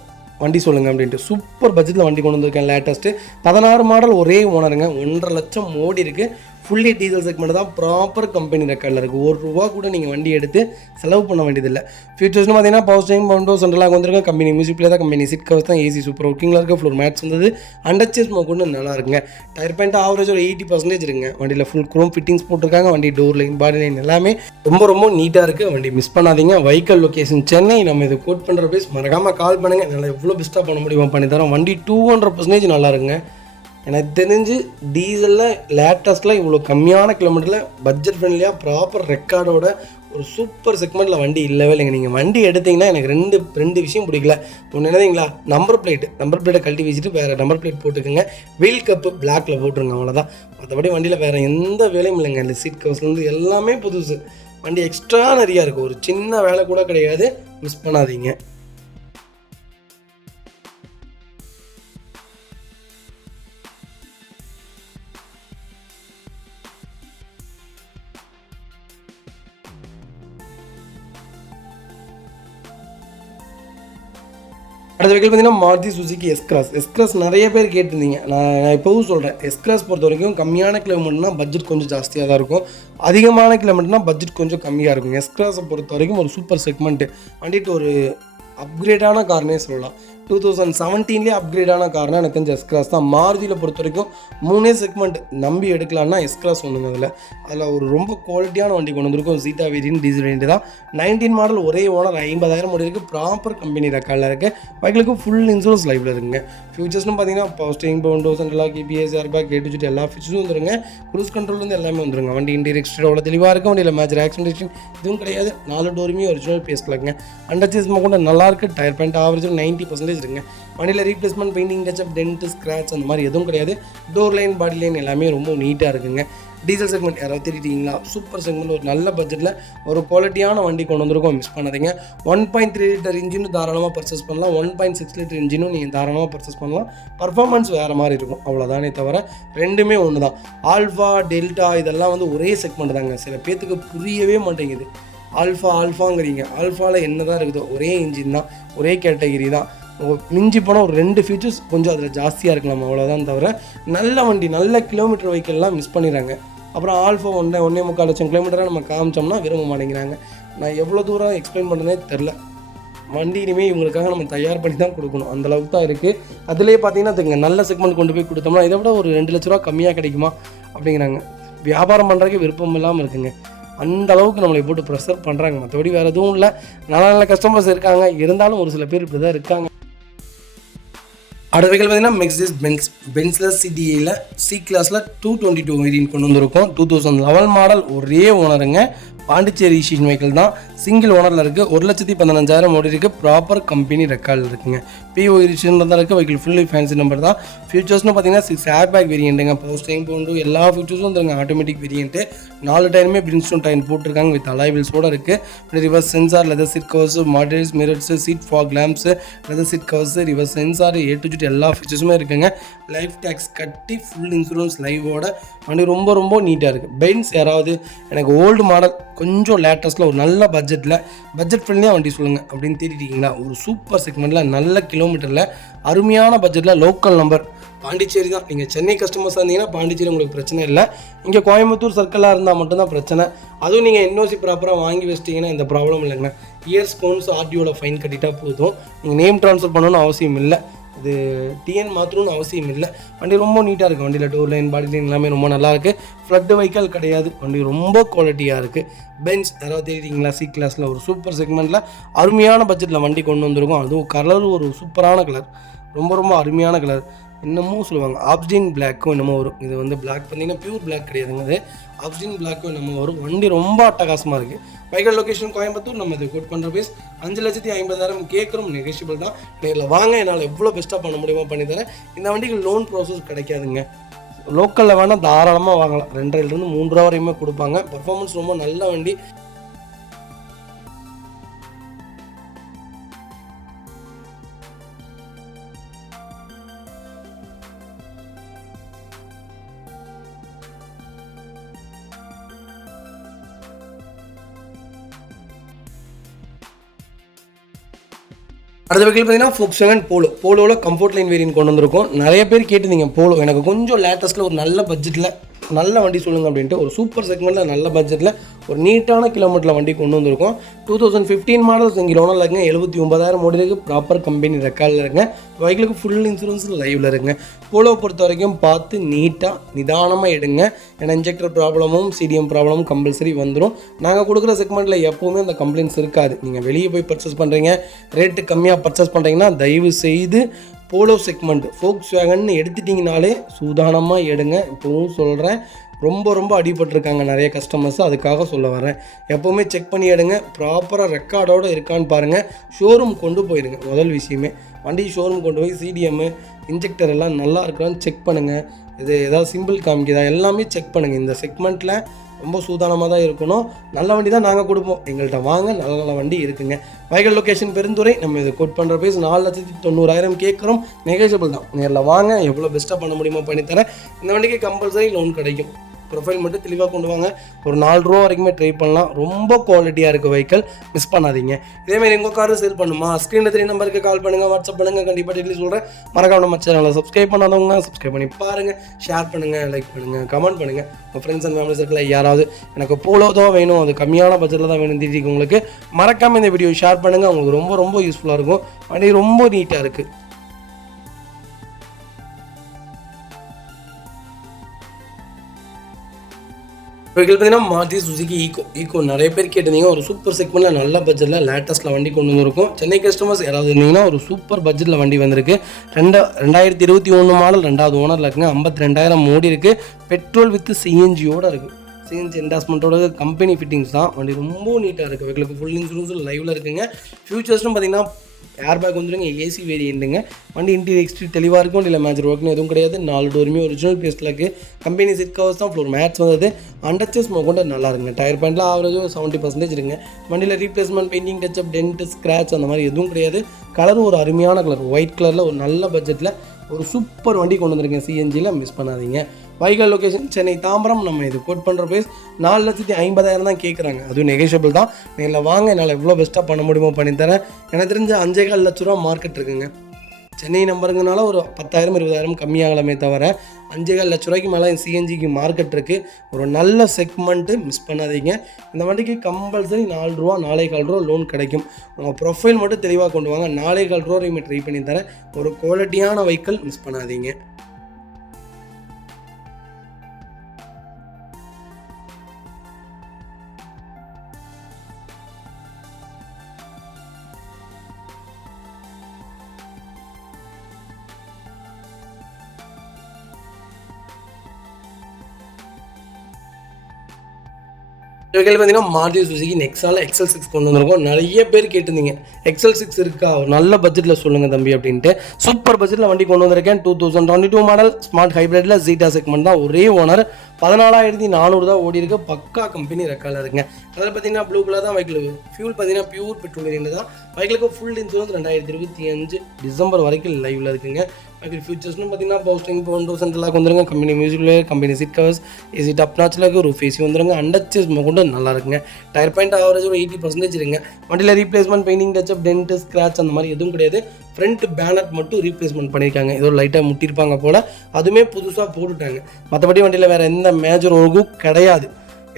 வண்டி சொல்லுங்கள் அப்படின்ட்டு சூப்பர் பட்ஜெட்டில் வண்டி கொண்டு வந்திருக்கேன். லேட்டஸ்ட்டு 16 மாடல், ஒரே ஓனருங்க. 1.5 லட்சம் ஓடி இருக்குது. ஃபுல்லி டீசல் செக்மெண்ட் தான். ப்ராப்பர் கம்பெனி ரெக்கார்டில் இருக்குது. ஒரு ரூபா கூட நீங்கள் வண்டி எடுத்து செலவு பண்ண வேண்டியதில்லை. ஃபியூச்சர்ஸ்னு பார்த்தீங்கன்னா பவர் ஸ்டீரிங், விண்டோ சென்ட்ரலாக வந்திருக்கு. கம்பெனி மியூசிக் பிளேயர் தான். கம்பெனி சீட் கவர்ஸ் தான். ஏசி சூப்பர் ஒர்க்கிங்கில் இருக்குது. ஃப்ளோர் மேட்ஸ் வந்தது. அண்டர் சேஸ் கொண்டு நல்லா இருக்குங்க. டயர் பாயிண்ட் ஆவரேஜ் ஒரு 80% இருக்குங்க. வண்டியில் ஃபுல் குரோம் ஃபிட்டிங்ஸ் போட்டிருக்காங்க. வண்டி டோர் லைன், பாடி லைன் எல்லாமே ரொம்ப ரொம்ப நீட்டாக இருக்குது. வண்டி மிஸ் பண்ணாதீங்க. வைக்கல் லொக்கேஷன் சென்னை. நம்ம இதை கோட் பண்ணுற ப்ரைஸ் மறக்காமல் கால் பண்ணுங்கள். நல்லா எவ்வளோ பெஸ்ட்டாக பண்ண முடியுமா பண்ணி தரோம். வண்டி 200% நல்லா இருக்குங்க. எனக்கு தெரிஞ்சு டீசலில் லேட்டஸ்ட்டில் இவ்வளோ கம்மியான கிலோமீட்டரில் பட்ஜெட் ஃப்ரெண்ட்லியாக ப்ராப்பர் ரெக்கார்டோட ஒரு சூப்பர் செக்மெண்ட்டில் வண்டி இல்லவே இல்லைங்க. நீங்கள் வண்டி எடுத்திங்கன்னா எனக்கு ரெண்டு விஷயம் பிடிக்கல. ஒன்று என்னதுங்களா, நம்பர் பிளேட்டை கழட்டி வச்சுட்டு வேறு நம்பர் பிளேட் போட்டுக்கோங்க. வீல் கப்பு பிளாக்ல போட்டுருங்க, அவ்வளோதான். மற்றபடி வண்டியில் வேறு எந்த வேலையும் இல்லைங்க. இல்லை சீட் கவர்ஸ்லேருந்து எல்லாமே புதுசு. வண்டி எக்ஸ்ட்ரா நிறையா இருக்குது. ஒரு சின்ன வேலை கூட கிடையாது, மிஸ் பண்ணாதீங்க. அடுத்த வெஹிக்கிள் பார்த்தீங்கன்னா மாருதி சுசுகி எஸ்-கிராஸ் நிறைய பேர் கேட்டிருந்தீங்க. நான் இப்போவும் சொல்கிறேன், எஸ்-கிராஸ் பொறுத்த வரைக்கும் கம்மியான கிலோமீட்டர்னா பட்ஜெட் கொஞ்சம் ஜாஸ்தியாக தான் இருக்கும். அதிகமான கிலோமீட்டர்னா பட்ஜெட் கொஞ்சம் கம்மியாக இருக்கும். எஸ்-கிராஸை பொறுத்த வரைக்கும் ஒரு சூப்பர் செக்மெண்ட்டு. வண்டிட்டு ஒரு அப்கிரேடான கார்னே சொல்லலாம். 2017 அப்கிரேடான கார்னா எனக்கு தெரிஞ்ச எஸ்-கிராஸ் தான். மாருதியில் பொறுத்த வரைக்கும் 3 செக்மெண்ட் நம்பி எடுக்கலான்னா எஸ்-கிராஸ் ஒன்றுங்க. அதில் ஒரு ரொம்ப குவாலிட்டியான வண்டி கொண்டு வந்திருக்கும். ஜீட்டா வேரியன்ட் டீசல் வேரியன்ட் தான். 19 மாடல், ஒரே ஓனர், 50,000 ஓடி இருக்குது. ப்ராப்பர் கம்பெனி ரெக்கார்டில் இருக்குது. பைக்கிலுக்கு ஃபுல் இன்சூரன்ஸ் லைஃப்பில் இருக்குங்க. ஃபியூச்சர்ஸ்னு பார்த்தீங்கன்னா power steering, window central lock, KBS, air bag, A to Z எல்லா ஃபீச்சர்ஸும் வந்துருங்க. க்ரூஸ் கண்ட்ரோல்லேருந்து எல்லாமே வந்துருங்க. வண்டி இன்டீரியர் எக்ஸ்டீரியர் அவ்வளோ தெளிவாக இருக்கும். வண்டியில் மேஜர் ஆக்சிடென்ட் இதுவும் கிடையாது. 4 டோருமே ஒரிஜினல் பேஸ்லாங்க. அண்டர் சேஸ் கூட நல்லாயிருக்கு. டயர் பாயிண்ட் ஆவரேஜ் 90% இருக்குங்க. வண்டியில் replacement, painting, touch up, dent, scratch அந்த மாதிரி எதுவும் கிடையாது. டோர் லைன், பாடி லைன் எல்லாமே ரொம்ப நீட்டாக இருக்குங்க. டீசல் செக்மெண்ட் யாராவது தெரிவிட்டீங்களா? சூப்பர் செக்மெண்ட், ஒரு நல்ல பட்ஜெட்டில் ஒரு குவாலிட்டியான வண்டி கொண்டு வந்திருக்கோம், மிஸ் பண்ணாதீங்க. 1.3 லிட்டர் இன்ஜினும் தாராளமாக பர்ச்சேஸ் பண்ணலாம். 1.6 லிட்டர் இன்ஜினும் நீங்கள் தாராளமாக பர்ச்சேஸ் பண்ணலாம். பர்ஃபார்மன்ஸ் வேறு மாதிரி இருக்கும், அவ்வளோதானே தவிர ரெண்டுமே ஒன்று தான். ஆல்ஃபா, டெல்டா இதெல்லாம் வந்து ஒரே செக்மெண்ட் தாங்க. சில பேர்த்துக்கு புரியவே மாட்டேங்குது. ஆல்ஃபாங்கிறீங்க. ஆல்ஃபாவில் என்ன தான் இருக்குதோ ஒரே இன்ஜின் தான், ஒரே கேட்டகிரி தான். மிஞ்சி போனால் ஒரு 2 ஃபீச்சர்ஸ் கொஞ்சம் அதில் ஜாஸ்தியாக இருக்கலாம், அவ்வளோதான். தவிர நல்ல வண்டி, நல்ல கிலோமீட்டர் வெஹிக்கிள்லாம் மிஸ் பண்ணிடுறாங்க. அப்புறம் ஆல்ஃபா 1.5 லட்சம் கிலோமீட்டராக நம்ம காமிச்சோம்னா விரும்ப மாட்டேங்கிறாங்க. நான் எவ்வளோ தூரம் எக்ஸ்பிளைன் பண்ணுறதே தெரில. வண்டி இனிமேல் இவங்களுக்காக நம்ம தயார் பண்ணி தான் கொடுக்கணும், அந்தளவுக்கு தான் இருக்குது. அதிலே பார்த்தீங்கன்னா நல்ல செக்மெண்ட் கொண்டு போய் கொடுத்தோம்னா இதை விட ஒரு 2 லட்ச ரூபா கம்மியாக கிடைக்குமா அப்படிங்கிறாங்க. வியாபாரம் பண்ணுறதுக்கு விருப்பம் இல்லாமல் இருக்குங்க. அந்த அளவுக்கு நம்மளை போட்டு ப்ரெஷர் பண்ணுறாங்க. மற்றபடி வேறு எதுவும் இல்லை. நல்ல கஸ்டமர்ஸ் இருக்காங்க, இருந்தாலும் ஒரு சில பேர் இப்படி தான் இருக்காங்க. அடுத்த வெஹிக்கிள் பார்த்தீங்கன்னா மெக்ஸிஸ் பென்ஸில் சிடிஏயில் சி கிளாஸில் 222 வேரியன்ட் கொண்டு வந்திருக்கோம். 2011 மாடல், ஒரே ஓனருங்க. பாண்டிச்சேரி ரிஜிஸ்ட்ரேஷன் வெஹிக்கிள் தான், சிங்கிள் ஓனரில் இருக்குது. 1,15,000 ஓடி இருக்குது. ப்ராப்பர் கம்பெனி ரெக்கார்டில் இருக்குங்க. பிஓ ரிஜிஸ்ட்ரேஷனில் தான் இருக்குது. வெஹிக்கிள் ஃபுல்லி ஃபேன்சி நம்பர் தான். ஃபியூச்சர்ஸ்னு பார்த்தீங்கன்னா 6 ஏர் பேக் வேரியண்ட்டுங்க. பவர் ஸ்டீரிங் போன்று எல்லா ஃபியூச்சர்ஸும் வந்துருங்க. Automatic variant. 4 டயருமே பிரின்ஸ்டோன் டயர் போட்டிருக்காங்க வித் அலாய் வீல்ஸோடு இருக்குது. Reverse sensor, leather seat covers, models, mirrors, seat fog lamps, leather seat covers, reverse sensor, A to Z எல்லா ஃபீச்சர்ஸுமே இருக்குங்க. லைஃப் டேக்ஸ் கட்டி ஃபுல் இன்சூரன்ஸ் லைவோட வண்டி ரொம்ப நீட்டாக இருக்குது. பென்ஸ் யாராவது எனக்கு ஓல்டு மாடல் கொஞ்சம் லேட்டஸ்ட்டில் ஒரு நல்ல பட்ஜெட் ஃப்ரெண்ட்லியாக வண்டி சொல்லுங்கள் அப்படின்னு தேடிட்டீங்களா, ஒரு சூப்பர் செக்மெண்ட்டில் நல்ல கிலோமீட்டரில் அருமையான பட்ஜெட்டில் லோக்கல் நம்பர் பாண்டிச்சேரி தான். நீங்கள் சென்னை கஸ்டமர்ஸாக இருந்தீங்கன்னா பாண்டிச்சேரி உங்களுக்கு பிரச்சனை இல்லை. இங்கே கோயம்புத்தூர் சர்க்கிளாக இருந்தால் மட்டும்தான் பிரச்சனை. அதுவும் நீங்கள் என்ஓசி ப்ராப்பராக வாங்கி வச்சிட்டிங்கன்னா இந்த ப்ராப்ளம் இல்லைங்க. இயர்ஸ் கோன்ஸ் ஆர்டிஓவில் ஃபைன் கட்டிட்டா போதும். நீங்கள் நேம் ட்ரான்ஸ்ஃபர் பண்ணணும்னு அவசியம் இல்லை. இது டிஎன் மாற்றணும்னு அவசியம் இல்லை. வண்டி ரொம்ப நீட்டாக இருக்குது. வண்டியில் டோர் லைன், பாடி லைன் எல்லாமே ரொம்ப நல்லாயிருக்கு. ஃப்ளட்டு வெஹிக்கல் கிடையாது. வண்டி ரொம்ப குவாலிட்டியாக இருக்குது. பென்ஸ் யாராவது தெரியுறீங்களா, சி கிளாஸில் ஒரு சூப்பர் செக்மெண்ட்டில் அருமையான பட்ஜெட்டில் வண்டி கொண்டு வந்திருக்கோம். அதுவும் கலர் ஒரு சூப்பரான கலர், ரொம்ப அருமையான கலர். இன்னமும் சொல்லுவாங்க ஆப்ஸ்டின் பிளாக்கும் என்னமோ வரும். இது வந்து பிளாக் பார்த்தீங்கன்னா பியூர் பிளாக் கிடையாதுங்க, அது ஆப்ஸ்டின் பிளாக்கும் என்னமோ வரும். வண்டி ரொம்ப அட்டகாசமாக இருக்குது. Vehicle location Coimbatore. நம்ம இதை கோட் பண்ணுற பேஸ் 5,50,000 கேட்குறோம். நெகோஷியபிள் தான். நேரில் வாங்க, என்னால் எவ்வளோ பெஸ்ட்டாக பண்ண முடியுமோ பண்ணித்தரேன். இந்த வண்டிக்கு லோன் ப்ராசஸ் கிடைக்காதுங்க. லோக்கலில் வேணால் தாராளமாக வாங்கலாம். 2,500 3 ரூபா வரையுமே கொடுப்பாங்க. பர்ஃபார்மன்ஸ் ரொம்ப நல்ல வண்டி. அடுத்த வெஹிக்கிள் பார்த்தீங்கன்னா Volkswagen போலோவில் கம்ஃபர்ட் லைன் வேரியன்ட் கொண்டு வந்திருக்கோம். நிறைய பேர் கேட்டிருந்தீங்க போலோ எனக்கு கொஞ்சம் லேட்டஸ்ட்டில் ஒரு நல்ல பட்ஜெட்டில் நல்ல வண்டி சொல்லுங்கள் அப்படின்ட்டு. ஒரு சூப்பர் செக்மெண்ட்டில் நல்ல பட்ஜெட்டில் ஒரு நீட்டான கிலோமீட்டரில் வண்டி கொண்டு வந்திருக்கோம். 2015 மாடல் சிங்கிள் ஓனரில் இருக்குங்க. 79,000 ஓடி இருக்குது. ப்ராப்பர் கம்பெனி ரெக்கார்டில் இருக்குங்க. வெஹிக்கிளுக்கு ஃபுல் இன்சூரன்ஸ் லைவில் இருக்குங்க. போலோ பொறுத்த வரைக்கும் பார்த்து நீட்டாக நிதானமாக எடுங்க. ஏன்னா இன்ஜெக்டர் ப்ராப்ளமும் சிடிஎம் ப்ராப்ளமும் கம்பல்சரி வந்துடும். நாங்கள் கொடுக்குற செக்மெண்ட்டில் எப்போவுமே அந்த கம்ப்ளைண்ட்ஸ் இருக்காது. நீங்கள் வெளியே போய் பர்ச்சேஸ் பண்ணுறீங்க, ரேட்டு கம்மியாக பர்ச்சேஸ் பண்ணுறீங்கன்னா தயவு செய்து போலோ செக்மெண்ட் Volkswagen எடுத்துட்டிங்கனாலே சூதானமாக எடுங்க. இப்போவும் சொல்கிறேன், ரொம்ப அடிபட்டிருக்காங்க நிறைய கஸ்டமர்ஸ், அதுக்காக சொல்ல வரேன். எப்போவுமே செக் பண்ணி எடுங்க. ப்ராப்பராக ரெக்கார்டோடு இருக்கான்னு பாருங்கள். ஷோரூம் கொண்டு போயிடுங்க. முதல் விஷயமே வண்டி ஷோரூம் கொண்டு போய் சிடிஎம்மு இன்ஜெக்டர் எல்லாம் நல்லா இருக்கான்னு செக் பண்ணுங்கள். இது ஏதாவது சிம்பிள் காமிக்குதா எல்லாமே செக் பண்ணுங்கள். இந்த செக்மெண்ட்டில் ரொம்ப சூதானமாக தான் இருக்கணும். நல்ல வண்டி தான் நாங்கள் கொடுப்போம். எங்கள்கிட்ட வாங்க, நல்ல வண்டி இருக்குங்க. Vehicle location Perundurai. நம்ம இதை கோட் பண்ணுற பேஸ் 4,90,000 கேட்குறோம். நெகோஷியபிள் தான். நேரில் வாங்க, எவ்வளோ பெஸ்ட்டாக பண்ண முடியுமோ பண்ணித்தரேன். இந்த வண்டிக்கு கம்பல்சரி லோன் கிடைக்கும். ப்ரொஃபைல் மட்டும் தெளிவாக கொண்டு வாங்க. ஒரு 4 ரூபா வரைக்குமே ட்ரை பண்ணலாம். ரொம்ப குவாலிட்டியாக இருக்குது வெஹிக்கிள், மிஸ் பண்ணாதீங்க. இதேமாதிரி எங்கள் காரு சேல் பண்ணுமா, ஸ்க்ரீனில் 3 நம்பருக்கு கால் பண்ணுங்கள், வாட்ஸ்அப் பண்ணுங்கள். கண்டிப்பாக டீட்டெயில் சொல்கிறேன். மறக்காம நம்ம சேனலை சப்ஸ்கிரைப் பண்ணாதவங்க சப்ஸ்கிரைப் பண்ணி பாருங்கள். ஷேர் பண்ணுங்கள், லைக் பண்ணுங்கள், கமெண்ட் பண்ணுங்கள். உங்கள் ஃப்ரெண்ட்ஸ் அண்ட் ஃபேமிலி சர்க்கிளில் யாராவது எனக்கு போலோ தான் வேணும், அது கம்மியான பட்ஜெட்டில் தான் வேணும் தெரியுது உங்களுக்கு, மறக்காமல் இந்த வீடியோ ஷேர் பண்ணுங்கள். உங்களுக்கு ரொம்ப யூஸ்ஃபுல்லாக இருக்கும். வண்டி ரொம்ப நீட்டாக இருக்குது. வெஹிக்கிள் பார்த்தீங்கன்னா மாருதி சுசுகி ஈக்கோ நிறைய பேர் கேட்டிருந்தீங்க. ஒரு சூப்பர் செக்மெண்ட்டில் நல்ல பட்ஜெட்டில் லேட்டஸ்ட்டில் வண்டி கொண்டு வந்திருக்கும். சென்னை கஸ்டமர்ஸ் யாராவது இருந்தீங்கன்னா ஒரு சூப்பர் பட்ஜெட்டில் வண்டி வந்திருக்கு. 2021 மாடல் 2வது ஓனரில் இருக்குங்க. 52,000 ஓடி இருக்குது. பெட்ரோல் வித் சிஎன்ஜியோடு இருக்குது. சிஎன்ஜி என்டாஸ்மெண்ட்டோட கம்பெனி ஃபிட்டிங்ஸ் தான். வண்டி ரொம்ப நீட்டாக இருக்குது. வெஹிக்கிளுக்கு ஃபுல் இன்சூரன்ஸும் லைவில் இருக்குங்க. ஃபியூச்சர்ஸ்னு பார்த்தீங்கன்னா ஏர் பேக் வந்துடுங்க. ஏசி வேரியண்ட்டுங்க. வண்டி இன்டீரியர் எக்ஸ்டீரியர் தெளிவாக இருக்கும். இல்லை மேஜர் ஒர்க்னு எதுவும் கிடையாது. 4 டோருமே ஒரிஜினல் பேஸ்ட்டில் இருக்குது. கம்பெனி சிட் கவர்ஸ் தான். ஃப்ளோர் மேட்ஸ் வந்தது. அண்டர்ச்சஸ் கொண்டு நல்லா இருக்குங்க. டயர் பாயிண்ட்டில் ஆவரேஜ் 70% இருக்குங்க. வண்டியில் replacement, painting, touch up, dent, scratch அந்த மாதிரி எதுவும் கிடையாது. கலரும் ஒரு அருமையான கலர், ஒயிட் கலரில் ஒரு நல்ல பட்ஜெட்டில் ஒரு சூப்பர் வண்டி கொண்டு வந்திருக்கேன். சிஎன்ஜியில் மிஸ் பண்ணாதீங்க. Vehicle location Chennai Tambaram. நம்ம இது கோட் பண்ணுற ப்ரைஸ் 4,50,000 தான் கேட்குறாங்க. அதுவும் நெகோஷியபிள் தான். நேரில் வாங்க, என்னால் எவ்வளோ பெஸ்ட்டாக பண்ண முடியுமோ பண்ணித்தரேன். எனக்கு தெரிஞ்ச 5,4 லட்ச ரூபா மார்க்கெட் இருக்குங்க. சென்னை நம்பருங்கனால ஒரு 10,000 20,000 கம்மியாகலாமே தவிர 5,50,000 மேலே சிஎன்ஜிக்கு மார்க்கெட் இருக்குது. ஒரு நல்ல செக்மெண்ட்டு, மிஸ் பண்ணாதீங்க. இந்த வண்டிக்கு கம்பல்சரி 4 ரூபா 4,4 ரூபா லோன் கிடைக்கும். உங்கள் ப்ரொஃபைல் மட்டும் தெளிவாக கொண்டு வாங்க. 4,4 ரூபா வரைக்கும் ட்ரை பண்ணி தரேன். ஒரு குவாலிட்டியான வெஹிக்கிள், மிஸ் பண்ணாதீங்க. இவைகள் பார்த்தீங்கன்னா மாருதி சுசுகி நெக்ஸால XL6 கொண்டு வந்திருக்கோம். நிறைய பேர் கேட்டிருந்தீங்க, XL6 இருக்கா ஒரு நல்ல பட்ஜெட்டில் சொல்லுங்கள் தம்பி அப்படின்ட்டு. சூப்பர் பட்ஜெட்டில் வண்டி கொண்டு வந்திருக்கேன். 2022 மாடல் ஸ்மார்ட் ஹைப்ரிட்டில் ஜீட்டா செக்மெண்ட் தான். ஒரே ஓனர், 14,400 தான் ஓடி இருக்கு. பக்கா கம்பெனி ரெக்கார்டில் இருக்குங்க. அதில் பார்த்தீங்கன்னா ப்ளூ கலர் தான் வெஹிக்கிள். ஃபியூல் பார்த்தீங்கன்னா பியூர் பெட்ரோல் வேரியன்ட் தான். வெஹிக்கிளுக்கு ஃபுல் இன்சூரன்ஸ் 2025 டிசம்பர் வரைக்கும் லைவில் இருக்குங்க. வெஹிக்கிள் ஃபியூச்சர்ஸ்னு பார்த்தீங்கன்னா பவுஸ்டிங் விண்டோ சென்ட்ரலாக வந்துருங்க. Company music player, company seat covers, AC top நாச்சில் இருக்குது. ஒரு ஃபேஸி வந்துருங்க. அண்டர்ச்சேஸ் கொண்டு நல்லா இருக்குங்க. டயர் பாயிண்ட் ஆவரேஜ் ஒரு 80% இருக்குங்க. வண்டியில் replacement, painting, touch up, dent, scratch அந்த மாதிரி எதுவும் கிடையாது. ஃப்ரண்ட் பேனட் மட்டும் ரீப்ளேஸ்மெண்ட் பண்ணியிருக்காங்க. ஏதோ லைட்டாக முட்டியிருப்பாங்க போல், அதுவுமே புதுசாக போட்டுட்டாங்க. மற்றபடி வண்டியில் வேறு எந்த மேஜர் ஒர்க்கும் கிடையாது.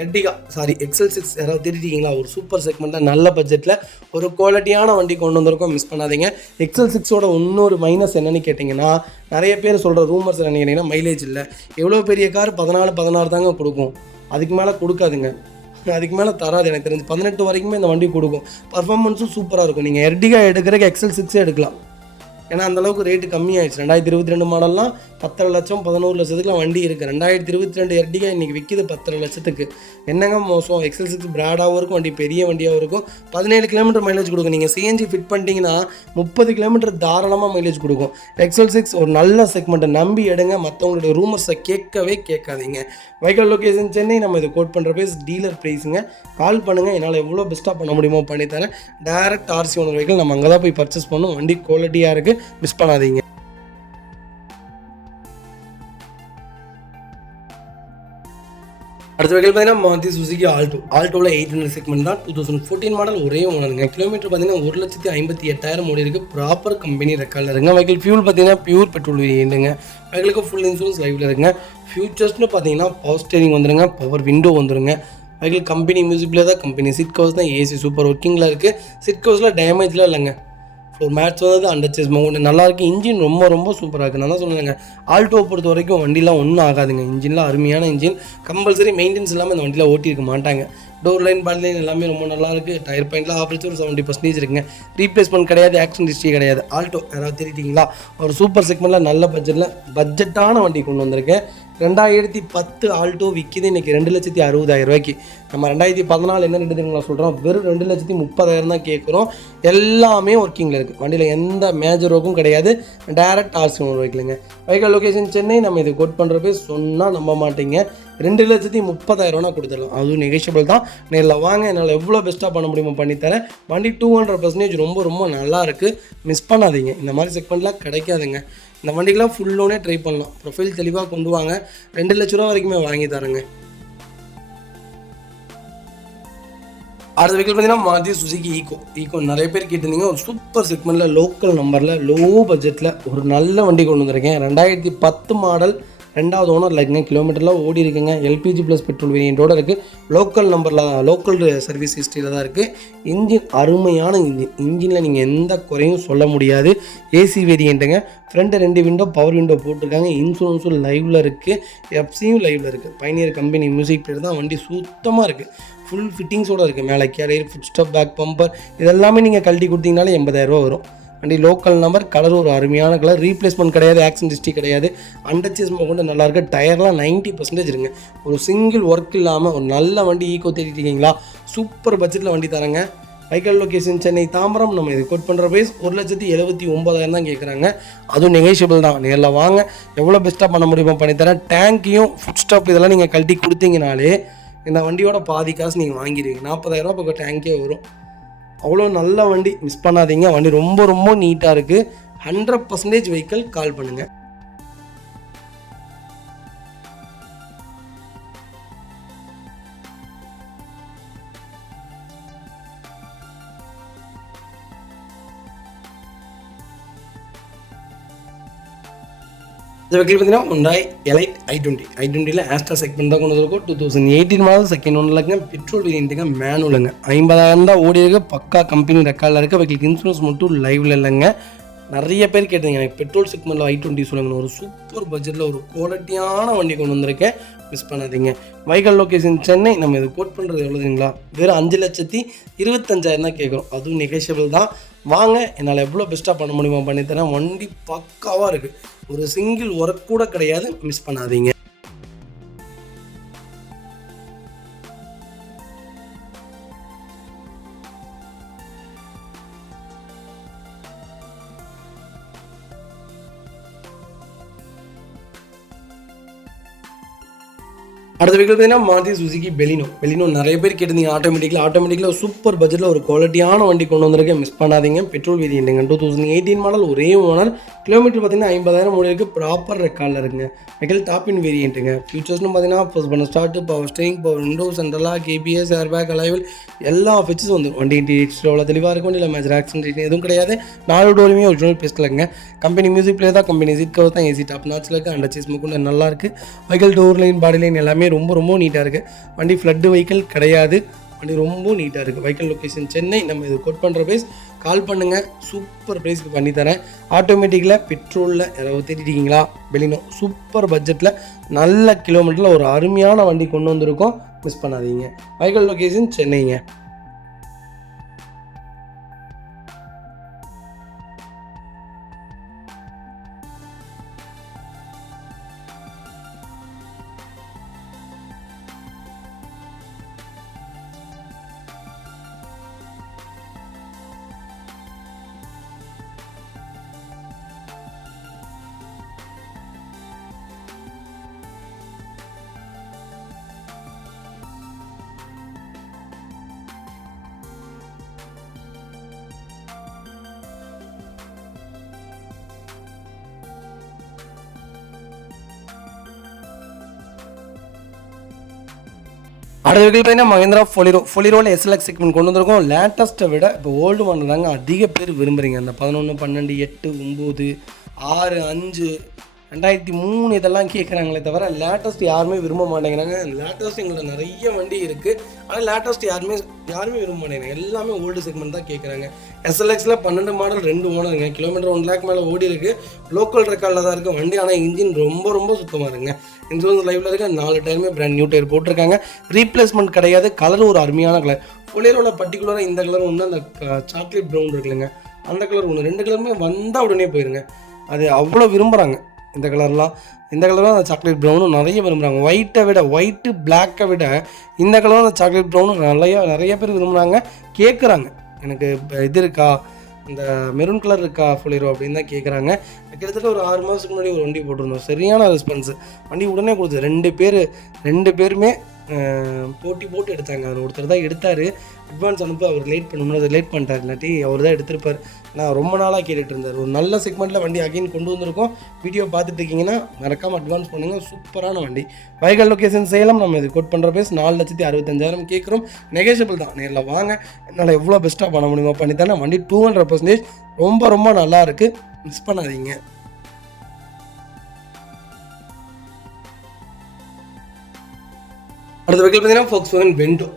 XL6 யாராவது தேடிட்டீங்களா? ஒரு சூப்பர் செக்மெண்ட்டில் நல்ல பட்ஜெட்டில் ஒரு குவாலிட்டியான வண்டி கொண்டு வந்திருக்கோம், மிஸ் பண்ணாதீங்க. XL6ஓட இன்னொரு மைனஸ் என்னென்னு கேட்டிங்கன்னா, நிறைய பேர் சொல்கிற ரூமர்ஸ் என்னென்னு கேட்டிங்கன்னா, மைலேஜ் இல்லை. எவ்வளோ பெரிய கார் 14-16 தாங்க கொடுக்கும், அதுக்கு மேலே கொடுக்காதுங்க. அதுக்கு மேலே தராது. எனக்கு தெரிஞ்சு 18 வரைக்குமே இந்த வண்டி கொடுக்கும். பர்ஃபார்மன்ஸும் சூப்பராக இருக்கும். நீங்கள் எர்டிகா எடுக்கிறக்கு XL6 எடுக்கலாம். ஏன்னா அந்தளவுக்கு ரேட்டு கம்மியாகிடுச்சு. 2022 மாடல்லாம் 10 லட்சம் 11 லட்சத்துக்குலாம் வண்டி இருக்குது. 2022 எர்டிகா இன்றைக்கி விற்கிது 10 லட்சத்துக்கு. என்னங்க மோசம்? XL6 பிராடாகவும் இருக்கும், வண்டி பெரிய வண்டியாகவும் இருக்கும். 17 கிலோமீட்டர் மைலேஜ் கொடுக்கும். நீங்கள் சிஎன்ஜி ஃபிட் பண்ணிட்டீங்கன்னா 30 கிலோமீட்டர் தாராளமாக மைலேஜ் கொடுக்கும். XL6 ஒரு நல்ல செக்மெண்ட்டை நம்பி எடுங்க. மற்றவங்களுடைய ரூமர்ஸை கேட்கவே கேட்காதீங்க. Vehicle location Chennai. நம்ம இது கோட் பண்ணுற ப்ரைஸ் டீலர் ப்ரைஸுங்க. கால் பண்ணுங்கள், என்னால் எவ்வளோ பெஸ்ட்டாக பண்ண முடியுமோ பண்ணித்தரேன். டேரக்ட் RC ஓனர் வெஹிக்கிள் நம்ம அங்கே தான் போய் பர்ச்சேஸ் பண்ணணும். வண்டி குவாலிட்டியாக இருக்குது, மிஸ் பண்ணாதீங்க. அடுத்த வெஹிக்கிள் பார்த்தீங்கன்னா மாருதி சுசுகி ஆல்டோவில் 800 செக்மெண்ட் தான். 2014 மாடல், ஒரே ஓனருங்க. கிலோமீட்டர் பார்த்தீங்கன்னா 1,58,000 ஓடி இருக்குது. ப்ராப்பர் கம்பெனி ரெக்கார்டில் இருக்குங்க. வெஹிக்கிள் ஃபியூல் பார்த்தீங்கன்னா பியூர் பெட்ரோல் வேரியண்ட்டுங்க. வெஹிக்கிளுக்கு ஃபுல் இன்சூரன்ஸ் லைவில் இருக்குங்க. ஃபியூச்சர்ஸ்னு பார்த்தீங்கன்னா பவர் ஸ்டேரிங் வந்துருங்க, பவர் விண்டோ வந்துருங்க. வெஹிக்கிள் கம்பெனி மியூசிக்கில் தான், கம்பெனி சீட் கவர்ஸ் தான், ஏசி சூப்பர் ஒர்க்கிங்கில் இருக்குது. சீட் கவர்ஸில் டேமேஜ்லாம் இல்லைங்க. ஃப்ளோர் மேட்ச் வந்து அண்டர்ச்சேஸ் மவுண்ட் நல்லா இருக்குது. இன்ஜின் ரொம்ப ரொம்ப சூப்பராக இருக்குது. நான் தான் சொல்லுங்க, ஆல்டோவை பொறுத்த வரைக்கும் வண்டிலாம் ஒன்றும் ஆகாதுங்க. இன்ஜின்லாம் அருமையான இன்ஜின். கம்பல்சரி மெயின்டெனன்ஸ் இல்லாமல் இந்த வண்டியில் ஓட்டியிருக்க மாட்டாங்க. டோர் லைன், பால் லைன் எல்லாமே ரொம்ப நல்லாயிருக்கு. டயர் பாயிண்ட்லாம் ஆஃபரேஜ் ஒரு 70% இருக்குங்க. ரீப்ளேஸ்மெண்ட் கிடையாது, ஆக்சிடென்ட் ஹிஸ்ட்ரி கிடையாது. ஆல்டோ யாராவது தெரிவிட்டீங்களா? ஒரு சூப்பர் செக்மெண்ட்டில் நல்ல பட்ஜெட்டான வண்டி கொண்டு வந்திருக்கேன். 2010 ஆல்டோ விற்கிது இன்றைக்கி 2,60,000 ரூபாய்க்கு. நம்ம 2014 என்ன ரேட்டு தெரியுங்களா சொல்கிறோம்? வெறும் 2,30,000 தான் கேட்குறோம். எல்லாமே ஒர்க்கிங்கில் இருக்குது. வண்டியில் எந்த மேஜர் ஒர்க்கும் கிடையாது. டேரக்ட் RC ஓனர் வெஹிக்கிளுங்க. Vehicle location Chennai. நம்ம இது கோட் பண்ணுறப்ப சொன்னால் நம்ப மாட்டீங்க. 2,30,30,000 கொடுத்துடலாம். அதுவும் நெகோஷியபிள் தான். நேரில் வாங்க, என்னால் எவ்வளோ பெஸ்ட்டாக பண்ண முடியுமோ பண்ணித்தரேன். வண்டி 200% ரொம்ப ரொம்ப நல்லா இருக்குது, மிஸ் பண்ணாதீங்க. இந்த மாதிரி செக்மெண்ட்லாம் கிடைக்காதுங்க. இந்த வண்டிக்கெலாம் ஃபுல் லோனே ட்ரை பண்ணலாம். ப்ரொஃபைல் தெளிவாக கொண்டு வாங்க. 2 லட்ச ரூபா வரைக்குமே வாங்கி தரேங்க. அடுத்த வெஹிக்கிள் பார்த்தீங்கன்னா மாருதி சுசுகி ஈக்கோ நிறைய பேர் கேட்டிருந்தீங்க. ஒரு சூப்பர் செக்மெண்ட்டில் லோக்கல் நம்பரில் லோ பட்ஜெட்டில் ஒரு நல்ல வண்டி கொண்டு வந்திருக்கேன். 2010 மாடல், 2வது ஓனர் இருக்குங்க. கிலோமீட்டரில் ஓடி இருக்குங்க. எல்பிஜி ப்ளஸ் பெட்ரோல் வேரியண்ட்டோடு இருக்குது. லோக்கல் நம்பரில் தான், லோக்கல் சர்வீஸ் ஹிஸ்ட்ரியில் தான் இருக்குது. இன்ஜின் அருமையான இன்ஜினில் நீங்கள் எந்த குறையும் சொல்ல முடியாது. ஏசி வேரியண்ட்டுங்க. ஃப்ரண்ட் 2 விண்டோ பவர் விண்டோ போட்டிருக்காங்க. இன்சூரன்ஸும் லைவில் இருக்குது, எஃப்சியும் லைவில் இருக்குது. பைனியர் கம்பெனி மியூசிக் பிளேயர் தான். வண்டி சுத்தமாக இருக்குது. ஃபுல் ஃபிட்டிங்ஸோடு இருக்குது. மேலே carrier, foot stop, back bumper இதெல்லாமே நீங்கள் கழட்டி கொடுத்தீங்கனாலே 80,000 ரூபா வரும். வண்டி லோக்கல் நம்பர், கலர் ஒரு அருமையான கலர். ரீப்ளேஸ்மெண்ட் கிடையாது, ஆக்சிடென்ட் ஹிஸ்ட்ரி கிடையாது. அண்டர்ச்சேஸ் கொண்டு நல்லாயிருக்கு. டயர்லாம் 90% இருங்க. ஒரு சிங்கிள் ஒர்க் இல்லாமல் ஒரு நல்ல வண்டி ஈக்கோ தேடிட்டீங்களா? சூப்பர் பட்ஜெட்டில் வண்டி தரேங்க. Vehicle location Chennai Tambaram. நம்ம இது கோட் பண்ணுற ப்ரைஸ் 1,79,000 தான் கேட்குறாங்க. அதுவும் நெகோஷியபிள் தான். நேரில் வாங்க, எவ்வளோ பெஸ்ட்டாக பண்ண முடியுமோ பண்ணித்தரேன். டேங்கையும் ஃபுட் ஸ்டாப் இதெல்லாம் நீங்கள் கழட்டி கொடுத்தீங்கனாலே இந்த வண்டியோட பாதி காசு நீங்கள் வாங்கிடுவீங்க. 40,000 ரூபா பக்கம் டேங்கே வரும். அவ்வளோ நல்ல வண்டி, மிஸ் பண்ணாதீங்க. வண்டி ரொம்ப ரொம்ப நீட்டாக இருக்குது. 100% வெஹிக்கிள். கால் பண்ணுங்கள். இந்த வெஹிக்கிள் பார்த்தீங்கன்னா Hyundai Elite i20 ஆஸ்ட்ரா செக்மெண்ட் தான் கொண்டு வந்திருக்கும். 2018 மாடல் செகண்ட் ஒன்றுலங்க, பெட்ரோல் வேரியண்ட்டுங்க, மேனுவலுங்க, 50,000 தான் ஓடி இருக்கு, பக்கா கம்பெனி ரெக்கார்டில் இருக்க வெஹிக்கிள். இன்சூரன்ஸ் மட்டும் லைவ்ல இல்லைங்க. நிறைய பேர் கேட்டீங்க எனக்கு பெட்ரோல் செக்மெண்ட்டில் i20 சொல்லுங்க. ஒரு சூப்பர் பட்ஜெட்டில் ஒரு குவாலிட்டியான வண்டி கொண்டு வந்திருக்கேன், மிஸ் பண்ணாதீங்க. வைக்கல் லொக்கேஷன் சென்னை. நம்ம இது கோட் பண்ணுறது எவ்வளோதுங்களா, வெறும் 5,25,000 தான் கேட்குறோம். அதுவும் நெகோஷியபிள் தான். வாங்க, என்னால் எவ்வளோ பெஸ்ட்டாக பண்ண முடியுமா பண்ணித்தரேன். வண்டி பக்காவாக இருக்குது, ஒரு சிங்கிள் ஒர்க் கூட கிடையாது, மிஸ் பண்ணாதீங்க. அடுத்த வெஹிக்கிள் பார்த்தீங்கன்னா மாருதி சுசுகி பெலினோ. நிறைய பேர் கேட்டிருந்தீங்க ஆட்டோமேட்டிக்கில் சூப்பர் பட்ஜெட்டில் ஒரு குவாலிட்டியான வண்டி கொண்டு வந்திருக்கேன், மிஸ் பண்ணாதீங்க. பெட்ரோல் வேரியண்ட்டுங்க, 2018 மாடல், ஒரே ஓனர். கிலோமீட்டர் பார்த்தீங்கன்னா 50,000 ஓடி இருக்குது, ப்ராப்பர் ரெக்கார்டில் இருக்குங்க. வெஹிக்கிள் டாப் இன் வேரியண்ட்டுங்க. ஃபியூச்சர்ஸ்னு பார்த்தீங்கன்னா ஃபர்ஸ்ட் பண்ண start, power steering, power window, central lock, KBS, airbag, அலைவல், எல்லா ஃபீச்சர்ஸும் வந்து வண்டி எவ்வளோ தெளிவாக இருக்கும். இல்லை மேஜர் ஆக்சிடென்ட் எதுவும் கிடையாது. 4 டோருமே ஒரிஜினல் பேஸ்ட்லங்க. கம்பெனி மியூசிக் பிளே தான், கம்பெனி சீட் கவர் தான், ஏசி டாப் நாட்சில் இருக்குது, அண்டர் சீஸ் முக்குண்டு நல்லா இருக்குது. வெஹிக்கிள் டோர் லைன், பாடி லைன் எல்லாமே ரொம்ப நீட்டாக இருக்குது. வண்டி ஃப்ளட்டு வெஹிக்கிள் கிடையாது, வண்டி ரொம்ப நீட்டாக இருக்குது. Vehicle location Chennai. நம்ம இது கோட் பண்ணுற ப்ரைஸ் கால் பண்ணுங்கள், சூப்பர் ப்ரைஸ்க்கு பண்ணித்தரேன். ஆட்டோமேட்டிக்கில் பெட்ரோலில் யாராவது தேடிட்டீங்களா, பெலினோ சூப்பர் பட்ஜெட்டில் நல்ல கிலோமீட்டரில் ஒரு அருமையான வண்டி கொண்டு வந்திருக்கோம், மிஸ் பண்ணாதீங்க. வெஹிக்கிள் லொக்கேஷன் சென்னைங்க. அடுத்த வெஹிக்கிள் பார்த்தீங்கன்னா மஹிந்திரா ஃபொலிரோவில் SLX செக்மெண்ட் கொண்டு வந்திருக்கோம். லேட்டஸ்ட்டை விட இப்போ ஓல்டு மாடல் தாங்க அதிக பேர் விரும்புகிறீங்க. அந்த 11, 12, 8, 9, 6, 5, 2003 இதெல்லாம் கேட்குறாங்களே தவிர லேட்டஸ்ட் யாருமே விரும்ப மாட்டேங்கிறாங்க. லேட்டஸ்ட் எங்கள்கிட்ட நிறைய வண்டி இருக்குது, ஆனால் லேட்டஸ்ட் யாருமே விரும்ப மாட்டேங்கிறாங்க. எல்லாமே ஓல்டு செக்மெண்ட் தான் கேட்குறாங்க. SLXல 12 மாடல் 2 ஓனருங்க, கிலோமீட்டர் 1 லேக் மேலே ஓடி இருக்குது, லோக்கல் ரெக்கார்டில் தான் இருக்குது வண்டி. ஆனால் இன்ஜின் ரொம்ப சுத்தமாக இருக்குங்க. இன்சூரன்ஸ் லைவ்ல இருக்க 4 டயருமே பிராண்ட் நியூ டயர் போட்டிருக்காங்க, ரீப்ளேஸ்மெண்ட் கிடையாது. கலர் ஒரு அருமையான கலர். ஃபொலிரோவில் பர்டிகுலராக இந்த கலர் ஒன்று, அந்த சாக்லேட் ப்ரௌன் இருக்குல்லைங்க, அந்த கலர் ஒன்று. 2 கலருமே வந்தால் உடனே போயிருங்க, அது அவ்வளோ விரும்புகிறாங்க. இந்த கலர்லாம் அந்த சாக்லேட் ப்ரௌனும் நிறைய விரும்புகிறாங்க. ஒயிட்டு பிளாக்கை விட இந்த கலரும் அந்த சாக்லேட் ப்ரௌனும் நிறைய பேர் விரும்புகிறாங்க, கேட்குறாங்க. எனக்கு இது இருக்கா, இந்த மெரூன் கலர் இருக்கா ஃபுலிரோ அப்படின்னு தான் கேட்குறாங்க. கிட்டத்தட்ட ஒரு 6 மாதத்துக்கு முன்னாடி ஒரு வண்டி போட்டிருந்தோம், சரியான ரெஸ்பான்ஸு. வண்டி உடனே கொடுத்து ரெண்டு பேருமே போட்டு எடுத்தாங்க. அவர் ஒருத்தர் தான் எடுத்தார், அட்வான்ஸ் அனுப்ப அவர் லேட் பண்ணணும், அதை லேட் பண்ணிட்டார், இல்லாட்டி அவர் தான் எடுத்திருப்பார். நான் ரொம்ப நாளாக கேட்டுட்டு இருந்தார். ஒரு நல்ல செக்மெண்ட்டில் வண்டி அகைன் கொண்டு வந்திருக்கோம். வீடியோ பார்த்துட்டு இருக்கீங்கன்னா மறக்காமல் அட்வான்ஸ் பண்ணுங்கள், சூப்பரான வண்டி. வைக்கல் லொக்கேஷன் சேலம். நம்ம இது கோட் பண்ணுற பேஸ் 4,65,000 கேட்குறோம், நெகோஷியபிள் தான். நேரில் வாங்க, என்னால் எவ்வளோ பெஸ்ட்டாக பண்ண முடியுமோ பண்ணித்தானே. வண்டி 200% ரொம்ப நல்லா இருக்குது, மிஸ் பண்ணாதீங்க. அடுத்த வெஹிக்கிள் பார்த்தீங்கன்னா Volkswagen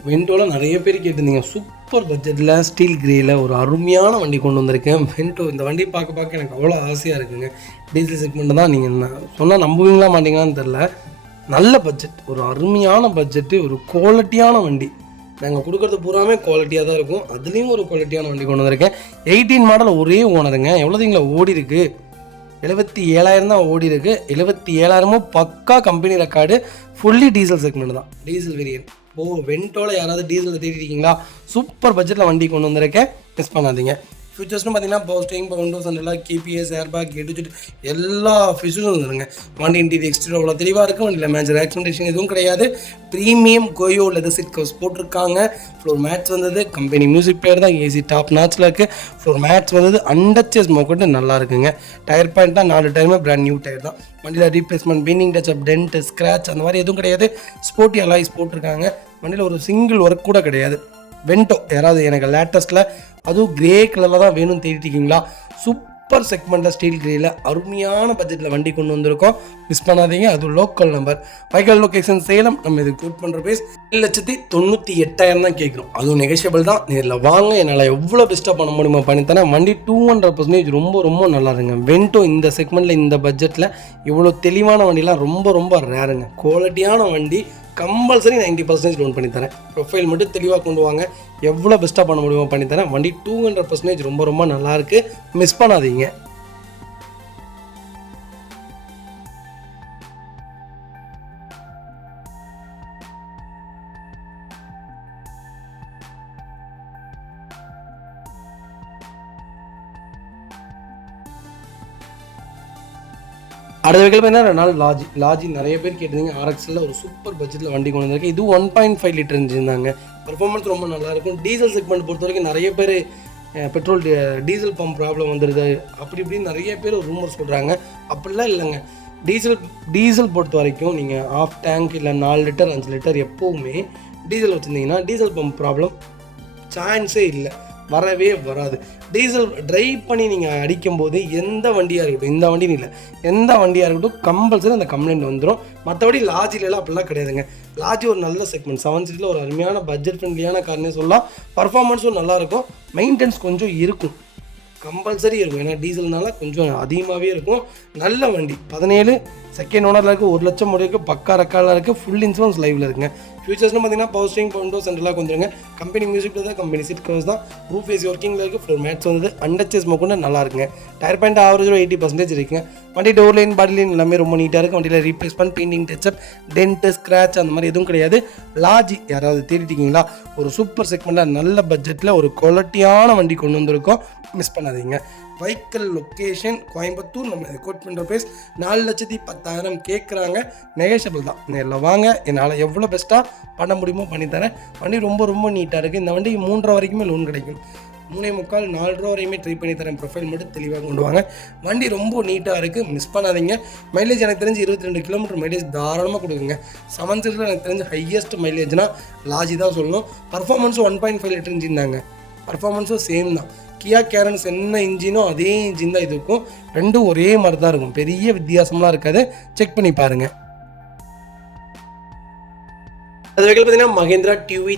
வென்டோவில் நிறைய பேர் கேட்டிருந்தீங்க. சூப்பர் பட்ஜெட்டில் ஸ்டீல் கிரேயில் ஒரு அருமையான வண்டி கொண்டு வந்திருக்கேன், வென்டோ. இந்த வண்டி பார்க்க எனக்கு அவ்வளோ ஆசையாக இருக்குங்க. டீசல் செக்மெண்ட் தான். நீங்கள் சொன்னால் நம்புவீங்களா மாட்டீங்களான்னு தெரில. நல்ல பட்ஜெட், ஒரு அருமையான பட்ஜெட்டு, ஒரு குவாலிட்டியான வண்டி. நாங்கள் கொடுக்குறது பூராமே குவாலிட்டியாக தான் இருக்கும். அதுலேயும் ஒரு குவாலிட்டியான வண்டி கொண்டு வந்திருக்கேன். 18 மாடல், ஒரே ஓனருங்க. எவ்வளோதுங்களா ஓடி இருக்குது, 77,000 தான் ஓடி இருக்குது. 77,000 பக்கா company record. Fully diesel segment தான், டீசல் வேரியன்ட். வென்டோவில் யாராவது டீசலில் தேடிட்டீங்களா, சூப்பர் பட்ஜெட்டில் வண்டி கொண்டு வந்திருக்கேன், மிஸ் பண்ணாதீங்க. ஃபீச்சர்ஸ்னு பார்த்தீங்கன்னா பவர் ஸ்டீரிங், பவர் விண்டோஸ், எல்லாம் கேபிஎஸ், ஏர்பேக், எடுத்துட்டு எல்லா ஃபீச்சர்ஸும் வந்துருங்க. வண்டி இன்டீரியர் எக்ஸ்டீரியர் அவ்வளோ தெளிவாக இருக்கும். வண்டியில் மேஜர் ஆக்சிடென்டேஷன் எதுவும் கிடையாது. ப்ரீமியம் கோயோ லெதர் சீட் கவர்ஸ் போட்டிருக்காங்க. ஃப்ளோர் மேட்ச் வந்தது கம்பெனி மியூசிக் பிளேயர் தான், ஏசி டாப் நாட்சில் இருக்குது. ஃப்ளோர் மேட்ச் வந்தது அண்டர்ச்சேஸ் மோக்கட்டு நல்லா இருக்குங்க. டயர் பாயிண்ட் தான் 4 டயருமே பிராண்ட் நியூ டயர் தான். வண்டியில் ரீப்ளேஸ்மெண்ட், பீனிங் டச் அப், டென்ட், ஸ்க்ராட்ச் அந்த மாதிரி எதுவும் கிடையாது. ஸ்போர்ட்டி அலாய்ஸ் போட்டிருக்காங்க. வண்டியில் ஒரு சிங்கிள் ஒர்க் கூட கிடையாது. வென்டோ யாராவது எனக்கு லேட்டஸ்ட்டில் அதுவும் கிரே கலரில் தான் வேணும்னு தேடிட்டிருக்கீங்களா, சூப்பர் செக்மெண்ட்டில் ஸ்டீல் கிரேயில் அருமையான பட்ஜெட்டில் வண்டி கொண்டு வந்திருக்கோம். மிஸ் பண்ணாதீங்க. அதுவும் லோக்கல் நம்பர், வைக்கல் லொக்கேஷன் சேலம். நம்ம இது கோட் பண்ணுற பேஸ் 7,98,000 தான் கேட்குறோம். அதுவும் நெகோஷியபிள் தான். நேரில் வாங்க, என்னால் எவ்வளோ பெஸ்ட்டாக பண்ண முடியுமோ பண்ணித்தரேன். வண்டி 200% ரொம்ப ரொம்ப நல்லா இருங்க. வென்டோ இந்த செக்மெண்ட்டில் இந்த பட்ஜெட்டில் இவ்வளோ தெளிவான வண்டிலாம் ரொம்ப ரொம்ப ரேருங்க. குவாலிட்டியான வண்டி கம்பல்சரி 90% லோன் பண்ணித்தரேன். ப்ரொஃபைல் மட்டும் தெளிவாக கொண்டு வாங்க, எவ்வளோ பெஸ்ட்டாக பண்ண முடியுமோ பண்ணித்தரேன். வண்டி 200% ரொம்ப ரொம்ப நல்லாயிருக்கு. மிஸ் பண்ணாதீங்க. அடுத்த வெஹிக்கிள் பார்த்தீங்கன்னா லாஜி நிறைய பேர் கேட்டிருந்தீங்க. ஆர்எக்ஸில் ஒரு சூப்பர் பட்ஜெட்டில் வண்டி கொண்டு வந்திருக்கு. இது 1.5 லிட்டர் இருந்தாங்க. பர்ஃபார்மன்ஸ் ரொம்ப நல்லாயிருக்கும். டீசல் செக்மெண்ட் பொறுத்த வரைக்கும் நிறைய பேர் பெட்ரோல் டீசல் பம்ப் ப்ராப்ளம் வந்துடுது அப்படி இப்படின்னு நிறைய பேர் ரூமர் சொல்கிறாங்க. அப்படிலாம் இல்லைங்க. டீசல் பொறுத்த வரைக்கும் நீங்கள் ஆஃப் டேங்க் இல்லை 4 லிட்டர் 5 லிட்டர் எப்போவுமே டீசல் வச்சுருந்தீங்கன்னா டீசல் பம்ப் ப்ராப்ளம் சான்ஸே இல்லை, வரவே வராது. டீசல் ட்ரைவ் பண்ணி நீங்கள் அடிக்கும்போது எந்த வண்டியாக இருக்கட்டும், இந்த வண்டின்னு இல்லை, எந்த வண்டியாக இருக்கட்டும் கம்பல்சரி அந்த கம்ப்ளைண்ட் வந்துடும். மற்றபடி லாஜிலலாம் அப்படிலாம் கிடையாதுங்க. லாஜி ஒரு நல்ல செக்மெண்ட், 7 சீட்டில் ஒரு அருமையான பட்ஜெட் ஃப்ரெண்ட்லியான கார்னே சொல்லலாம். பர்ஃபார்மன்ஸும் நல்லாயிருக்கும். மெயின்டெனன்ஸ் கொஞ்சம் இருக்கும், கம்பல்சரி இருக்கும். ஏன்னா டீசல்னால கொஞ்சம் அதிகமாகவே இருக்கும். நல்ல வண்டி 17 செகண்ட் ஓனரில் இருக்குது. 1 லட்சம் முடிவுக்கு பக்கா ரெக்கார்டில் இருக்குது. ஃபுல் இன்சூரன்ஸ் லைவில் இருக்குங்க. ஃபியூச்சர்ஸ்னு பார்த்தீங்கன்னா பவர் ஸ்டீரிங், பவுண்டோ சென்ட்ரலாக கொஞ்சங்க. கம்பெனி மியூசிக்கில் தான், கம்பெனி சீட் கவர்ஸ் தான். ரூஃப் ஏசி ஒர்க்கிங்கில் இருக்குது. ஃப்ளோர் மேட்ஸ் வந்து அண்டச்சஸ் மொக்கொண்டு நல்லா இருக்குங்க. டயர் பாயிண்ட் ஆவரேஜ் 80% இருக்குங்க. வண்டி டோர் லைன் பாடி லைன் எல்லாமே ரொம்ப நீட்டாக இருக்குது. வண்டியில் replacement, painting, touch up, dent, scratch அந்த மாதிரி எதுவும் கிடையாது. லாஜி யாராவது தேடிட்டீங்களா? ஒரு சூப்பர் செக்மெண்ட்டில் நல்ல பட்ஜெட்டில் ஒரு குவாலிட்டியான வண்டி கொண்டு வந்திருக்கோம். மிஸ் பண்ணாதீங்க. வைக்கல் லொக்கேஷன் கோயம்புத்தூர். நம்ம கோட் பண்ணுற பேஸ் 4,10,000 கேட்குறாங்க. நெகோஷியபிள் தான். நேரில் வாங்க, என்னால் எவ்வளோ பெஸ்ட்டாக பண்ண முடியுமோ பண்ணித்தரேன். வண்டி ரொம்ப ரொம்ப நீட்டாக இருக்குது. இந்த வண்டி 3.5 வரைக்குமே லோன் கிடைக்கும். 3.25 4 ரூபா வரையுமே ட்ரை பண்ணி தரேன். ப்ரொஃபைல் மட்டும் தெளிவாக கொண்டு வாங்க. வண்டி ரொம்ப நீட்டாக இருக்குது. மிஸ் பண்ணாதீங்க. மைலேஜ் எனக்கு தெரிஞ்சு 22 கிலோமீட்டர் மைலேஜ் தாராளமாக கொடுக்குங்க. 7 சீட்டில் எனக்கு தெரிஞ்சு ஹையஸ்ட் மைலேஜ்னால் லாஜி தான் சொல்லணும். பர்ஃபார்மன்ஸும் 1.5 லிட்டர் இன்ஜின் தாங்க. பர்ஃபார்மன்ஸும் சேம் தான். கியா கேரன்ஸ் என்ன இன்ஜினோ அதே இன்ஜின் தான் இதுக்கும். ரெண்டும் ஒரே மாதிரி தான் இருக்கும். பெரிய வித்தியாசம்லாம் இருக்காது. செக் பண்ணி பாருங்கள். அது வகையில் பார்த்தீங்கன்னா மகேந்திரா டிவி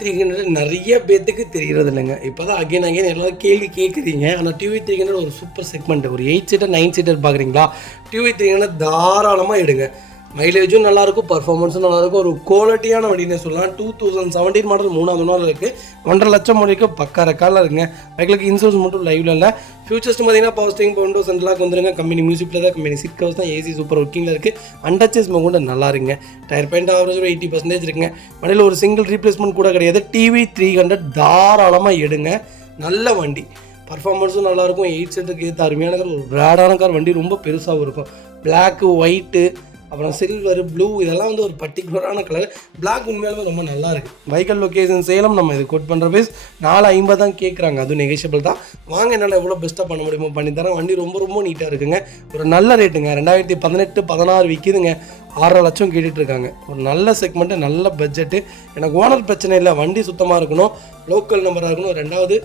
300 நிறைய பேத்துக்கு தெரிகிறது இல்லைங்க. இப்போ தான் அகைன் எல்லாரும் கேள்வி கேட்குறீங்க. ஆனால் டிவி 300 ஒரு சூப்பர் செக்மெண்ட். ஒரு 8 சீட்டர் 9 சீட்டர் பார்க்குறீங்களா? டிவி 300 தாராளமாக எடுங்க. மைலேஜும் நல்லாயிருக்கும், பர்ஃபார்மன்ஸும் நல்லாயிருக்கும். ஒரு குவாலிட்டியான வண்டினே சொல்லலாம். 2017 மாடல் 3வது ஓனர் இருக்குது. 1.5 லட்சம் முடிக்கு பக்கா ரெக்கார்டில் இருக்குங்க. பைக்கிலுக்கு இன்சூரன்ஸ் மட்டும் லைவில் இல்லை. ஃபியூச்சர்ஸ் பார்த்தீங்கன்னா பவர் ஸ்டீரிங், பவுண்டோ சென்ட்ரலாக வந்துருங்க. கம்பெனி மியூசிக்கில் தான், கம்பெனி சீட் கவர்ஸ் தான். ஏசி சூப்பர் ஒர்க்கிங்கில் இருக்குது. அண்டச்சஸ் கொண்டு நல்லா இருக்குங்க. டயர் பாயிண்ட் ஆவரேஜ் 80% இருக்குங்க. வண்டியில் ஒரு சிங்கிள் ரீப்ளேஸ்மெண்ட் கூட கிடையாது. டிவி 300 தாராளமாக எடுங்க. நல்ல வண்டி, பர்ஃபார்மன்ஸும் நல்லாயிருக்கும். 8 சீட்டருக்கு ஏற்ற அருமையான கார், ஒரு பிராடான கார். வண்டி ரொம்ப பெருசாகவும் இருக்கும். பிளாக்கு, ஒயிட்டு, அப்புறம் சில்வர், ப்ளூ இதெல்லாம் வந்து ஒரு பர்டிகுலரான கலர். பிளாக் உண்மையாலுமே ரொம்ப நல்லா இருக்குது. வைக்கல் லொக்கேஷன் சேலம். நம்ம இது கோட் பண்ணுற பேஸ் 450 தான் கேட்குறாங்க. அதுவும் நெகோஷியபிள் தான். வாங்க, என்னால் எவ்வளோ பெஸ்ட்டாக பண்ண முடியுமோ பண்ணித்தரேன். வண்டி ரொம்ப ரொம்ப நீட்டாக இருக்குங்க. ஒரு நல்ல ரேட்டுங்க. 2018-16 விற்கிதுங்க. 6.5 லட்சம் கேட்டுட்ருக்காங்க. ஒரு நல்ல செக்மெண்ட்டு, நல்ல பட்ஜெட்டு. எனக்கு ஓனர் பிரச்சனை இல்லை. வண்டி சுத்தமாக இருக்கணும், லோக்கல் நம்பராக இருக்கணும். 2வது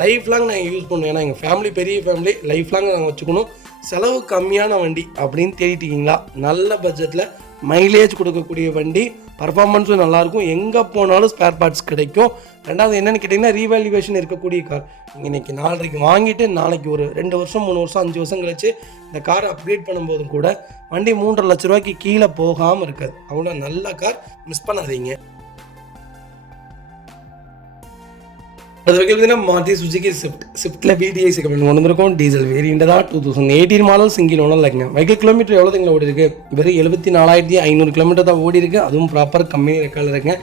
லைஃப் லாங் நாங்கள் யூஸ் பண்ணுவோம். ஏன்னா எங்கள் ஃபேமிலி பெரிய ஃபேமிலி, லைஃப் லாங் நாங்கள் வச்சுக்கணும். செலவு கம்மியான வண்டி அப்படின்னு தேடிட்டீங்களா? நல்ல பட்ஜெட்டில் மைலேஜ் கொடுக்கக்கூடிய வண்டி, பர்ஃபார்மன்ஸும் நல்லாயிருக்கும். எங்கே போனாலும் ஸ்பேர் பார்ட்ஸ் கிடைக்கும். 2வது என்னென்னு கேட்டிங்கன்னா ரீவேல்யூவேஷன் இருக்கக்கூடிய கார். நீங்கள் இன்றைக்கி 4 வாங்கிட்டு நாளைக்கு ஒரு 2 வருஷம் 3 வருஷம் 5 வருஷம் கழிச்சு இந்த காரை அப்கிரேட் பண்ணும்போதும் கூட வண்டி 3.5 லட்ச ரூபாய்க்கு கீழே போகாமல் இருக்காது. அவ்வளோ நல்ல கார். மிஸ் பண்ணாதீங்க. அது வரைக்கும் பார்த்தீங்கன்னா மாருதி சுசுகி ஸ்விஃப்ட்டில் VDI செக்மெண்ட் கொண்டு வந்திருக்கோம். டீசல் வேரியண்ட் தான். 2018 மாடல் சிங்கிள் ஓனர் இருக்குங்க. வெஹிக்கிள் கிலோமீட்டர் எவ்வளோ எங்களை ஓடி இருக்குது? வெறும் 74,500 கிலோமீட்டர் தான் ஓடி இருக்குது. அதுவும் ப்ராப்பர் கம்பெனி ரெக்கார்டில் இருக்குங்க.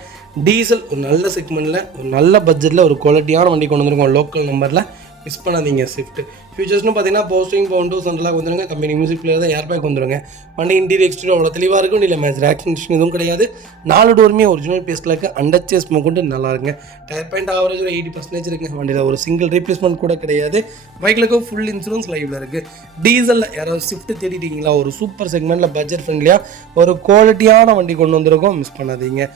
டீசல் ஒரு நல்ல செக்மெண்ட்டில், ஒரு நல்ல பட்ஜெட்டில் ஒரு குவாலிட்டியான வண்டி கொண்டு வந்திருக்கோம். லோக்கல் நம்பரில். மிஸ் பண்ணாதீங்க. ஸ்விஃப்ட் ஃபியூச்சர்ஸ்னு பார்த்தீங்கன்னா பவர் ஸ்டீரிங், பவுண்டோ சென்ட்ரலாக வந்துருங்க. கம்பெனி மியூசிக் பிளேயர் தான். ஏர் பேக் வந்துருங்க. வண்டி இன்டீரியர் எக்ஸ்டீரியர் அவ்வளோ தெளிவாக இருக்கும். இல்லை மேட்ச் ஆக்ஷன் எதுவும் கிடையாது. 4 டோருமே ஒரிஜினல் பேஸ்ட்டில் இருக்குது. அண்டச்சஸ் கொண்டு நல்லா இருக்குங்க. டயர் பாயிண்ட் ஆவரேஜ் 80% இருக்குங்க. வண்டியில் ஒரு சிங்கிள் ரீப்ளேஸ்மெண்ட் கூட கிடையாது. பைக்கிலுக்கு ஃபுல் இன்சூரன்ஸ் லைவில் இருக்குது. டீசலில் யாராவது ஸ்விஃப்ட் தேடிட்டீங்களா? ஒரு சூப்பர் செக்மெண்ட்டில் பட்ஜெட் ஃப்ரெண்ட்லியாக ஒரு குவாலிட்டியான வண்டி கொண்டு வந்திருக்கோம். மிஸ் பண்ணாதீங்க.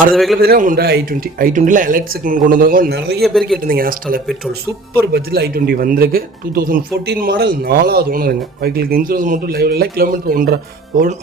அடுத்த வெஹிக்கிள் பார்த்தீங்கன்னா Honda i20 எலக்ட்ரிக் செக்மெண்ட் கொண்டு வந்திருக்கோம். நிறைய பேர் கேட்டிருந்தீங்க ஆஸ்ட்ரால பெட்ரோல் சூப்பர் பட்ஜெட்டில் i20 வந்திருக்கு. 2014 மாடல் 4வது ஓனருங்க. வெஹிக்கிளுக்கு இன்சூரன்ஸ் மட்டும் லைவ்ல இல்லை, கிலோமீட்டர்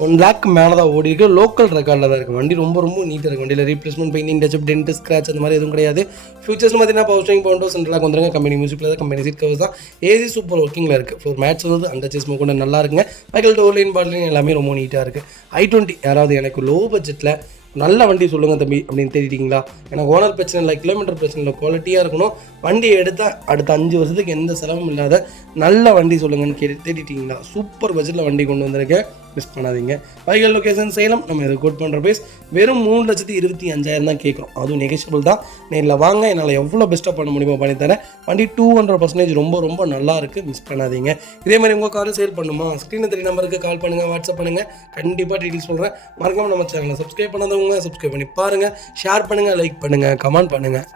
1 லேக் மேலே தான் ஓடி இருக்கு. லோக்கல் ரெக்கார்டில் தான் இருக்குது. வண்டி ரொம்ப நீட்டாக இருக்குது. வண்டியில் replacement, painting, touch up, dent, scratch அந்த மாதிரி எதுவும் கிடையாது. ஃபியூச்சர்ஸ் பார்த்தீங்கன்னா பவர் ஸ்டீரிங், பவர் விண்டோஸ் சென்ட்ரலாக வந்துருங்க. கம்பெனி மியூசிக்கில் தான், கம்பெனி சீட் கவர்ஸ் தான். ஏசி சூப்பர் ஒர்க்கிங்கில் இருக்குது. ஃப்ளோர் மேட்ச் வந்து அண்டர் சேஸ் கூட நல்லா இருக்குங்க. வெஹிக்கிள் டோர் லைன், பாட்லைன் எல்லாமே ரொம்ப நீட்டாக இருக்குது. i20 யாராவது எனக்கு லோ பட்ஜெட்டில் நல்ல வண்டி சொல்லுங்கள் தம்பி அப்படின்னு தேடிட்டிங்களா? எனக்கு ஓனர் பிரச்சனை இல்லை, கிலோமீட்டர் பிரச்சனை இல்லை, குவாலிட்டியாக இருக்கணும், வண்டி எடுத்தால் அடுத்த 5 வருஷத்துக்கு எந்த செலவும் இல்லாத நல்ல வண்டி சொல்லுங்கன்னு தேடிட்டிங்களா? சூப்பர் பட்ஜெட்டில் வண்டி கொண்டு வந்திருக்கேன், மிஸ் பண்ணாதீங்க. Vehicle location Salem. நம்ம இதை கோட் பண்ணுற ப்ரைஸ் வெறும் 3,25,000 தான் கேட்குறோம். அதுவும் நெகோஷியபிள் தான். நேரில் வாங்க, என்னால் எவ்வளோ பெஸ்ட்டாக பண்ண முடியுமோ பண்ணித்தரேன். வண்டி 200% ரொம்ப நல்லா இருக்குது, மிஸ் பண்ணாதீங்க. இதே மாதிரி உங்கள் காரை சேல் பண்ணுமா? ஸ்க்ரீனில் 3 நம்பருக்கு கால் பண்ணுங்கள், வாட்ஸ்அப் பண்ணுங்கள். கண்டிப்பாக டீட்டெயில்ஸ் சொல்கிறேன். மறக்காமல் நம்ம சேனலை சப்ஸ்கிரைப் பண்ணாதவங்க சப்ஸ்கிரைப் பண்ணி பாருங்கள், ஷேர் பண்ணுங்கள், லைக் பண்ணுங்கள், கமெண்ட் பண்ணுங்கள்.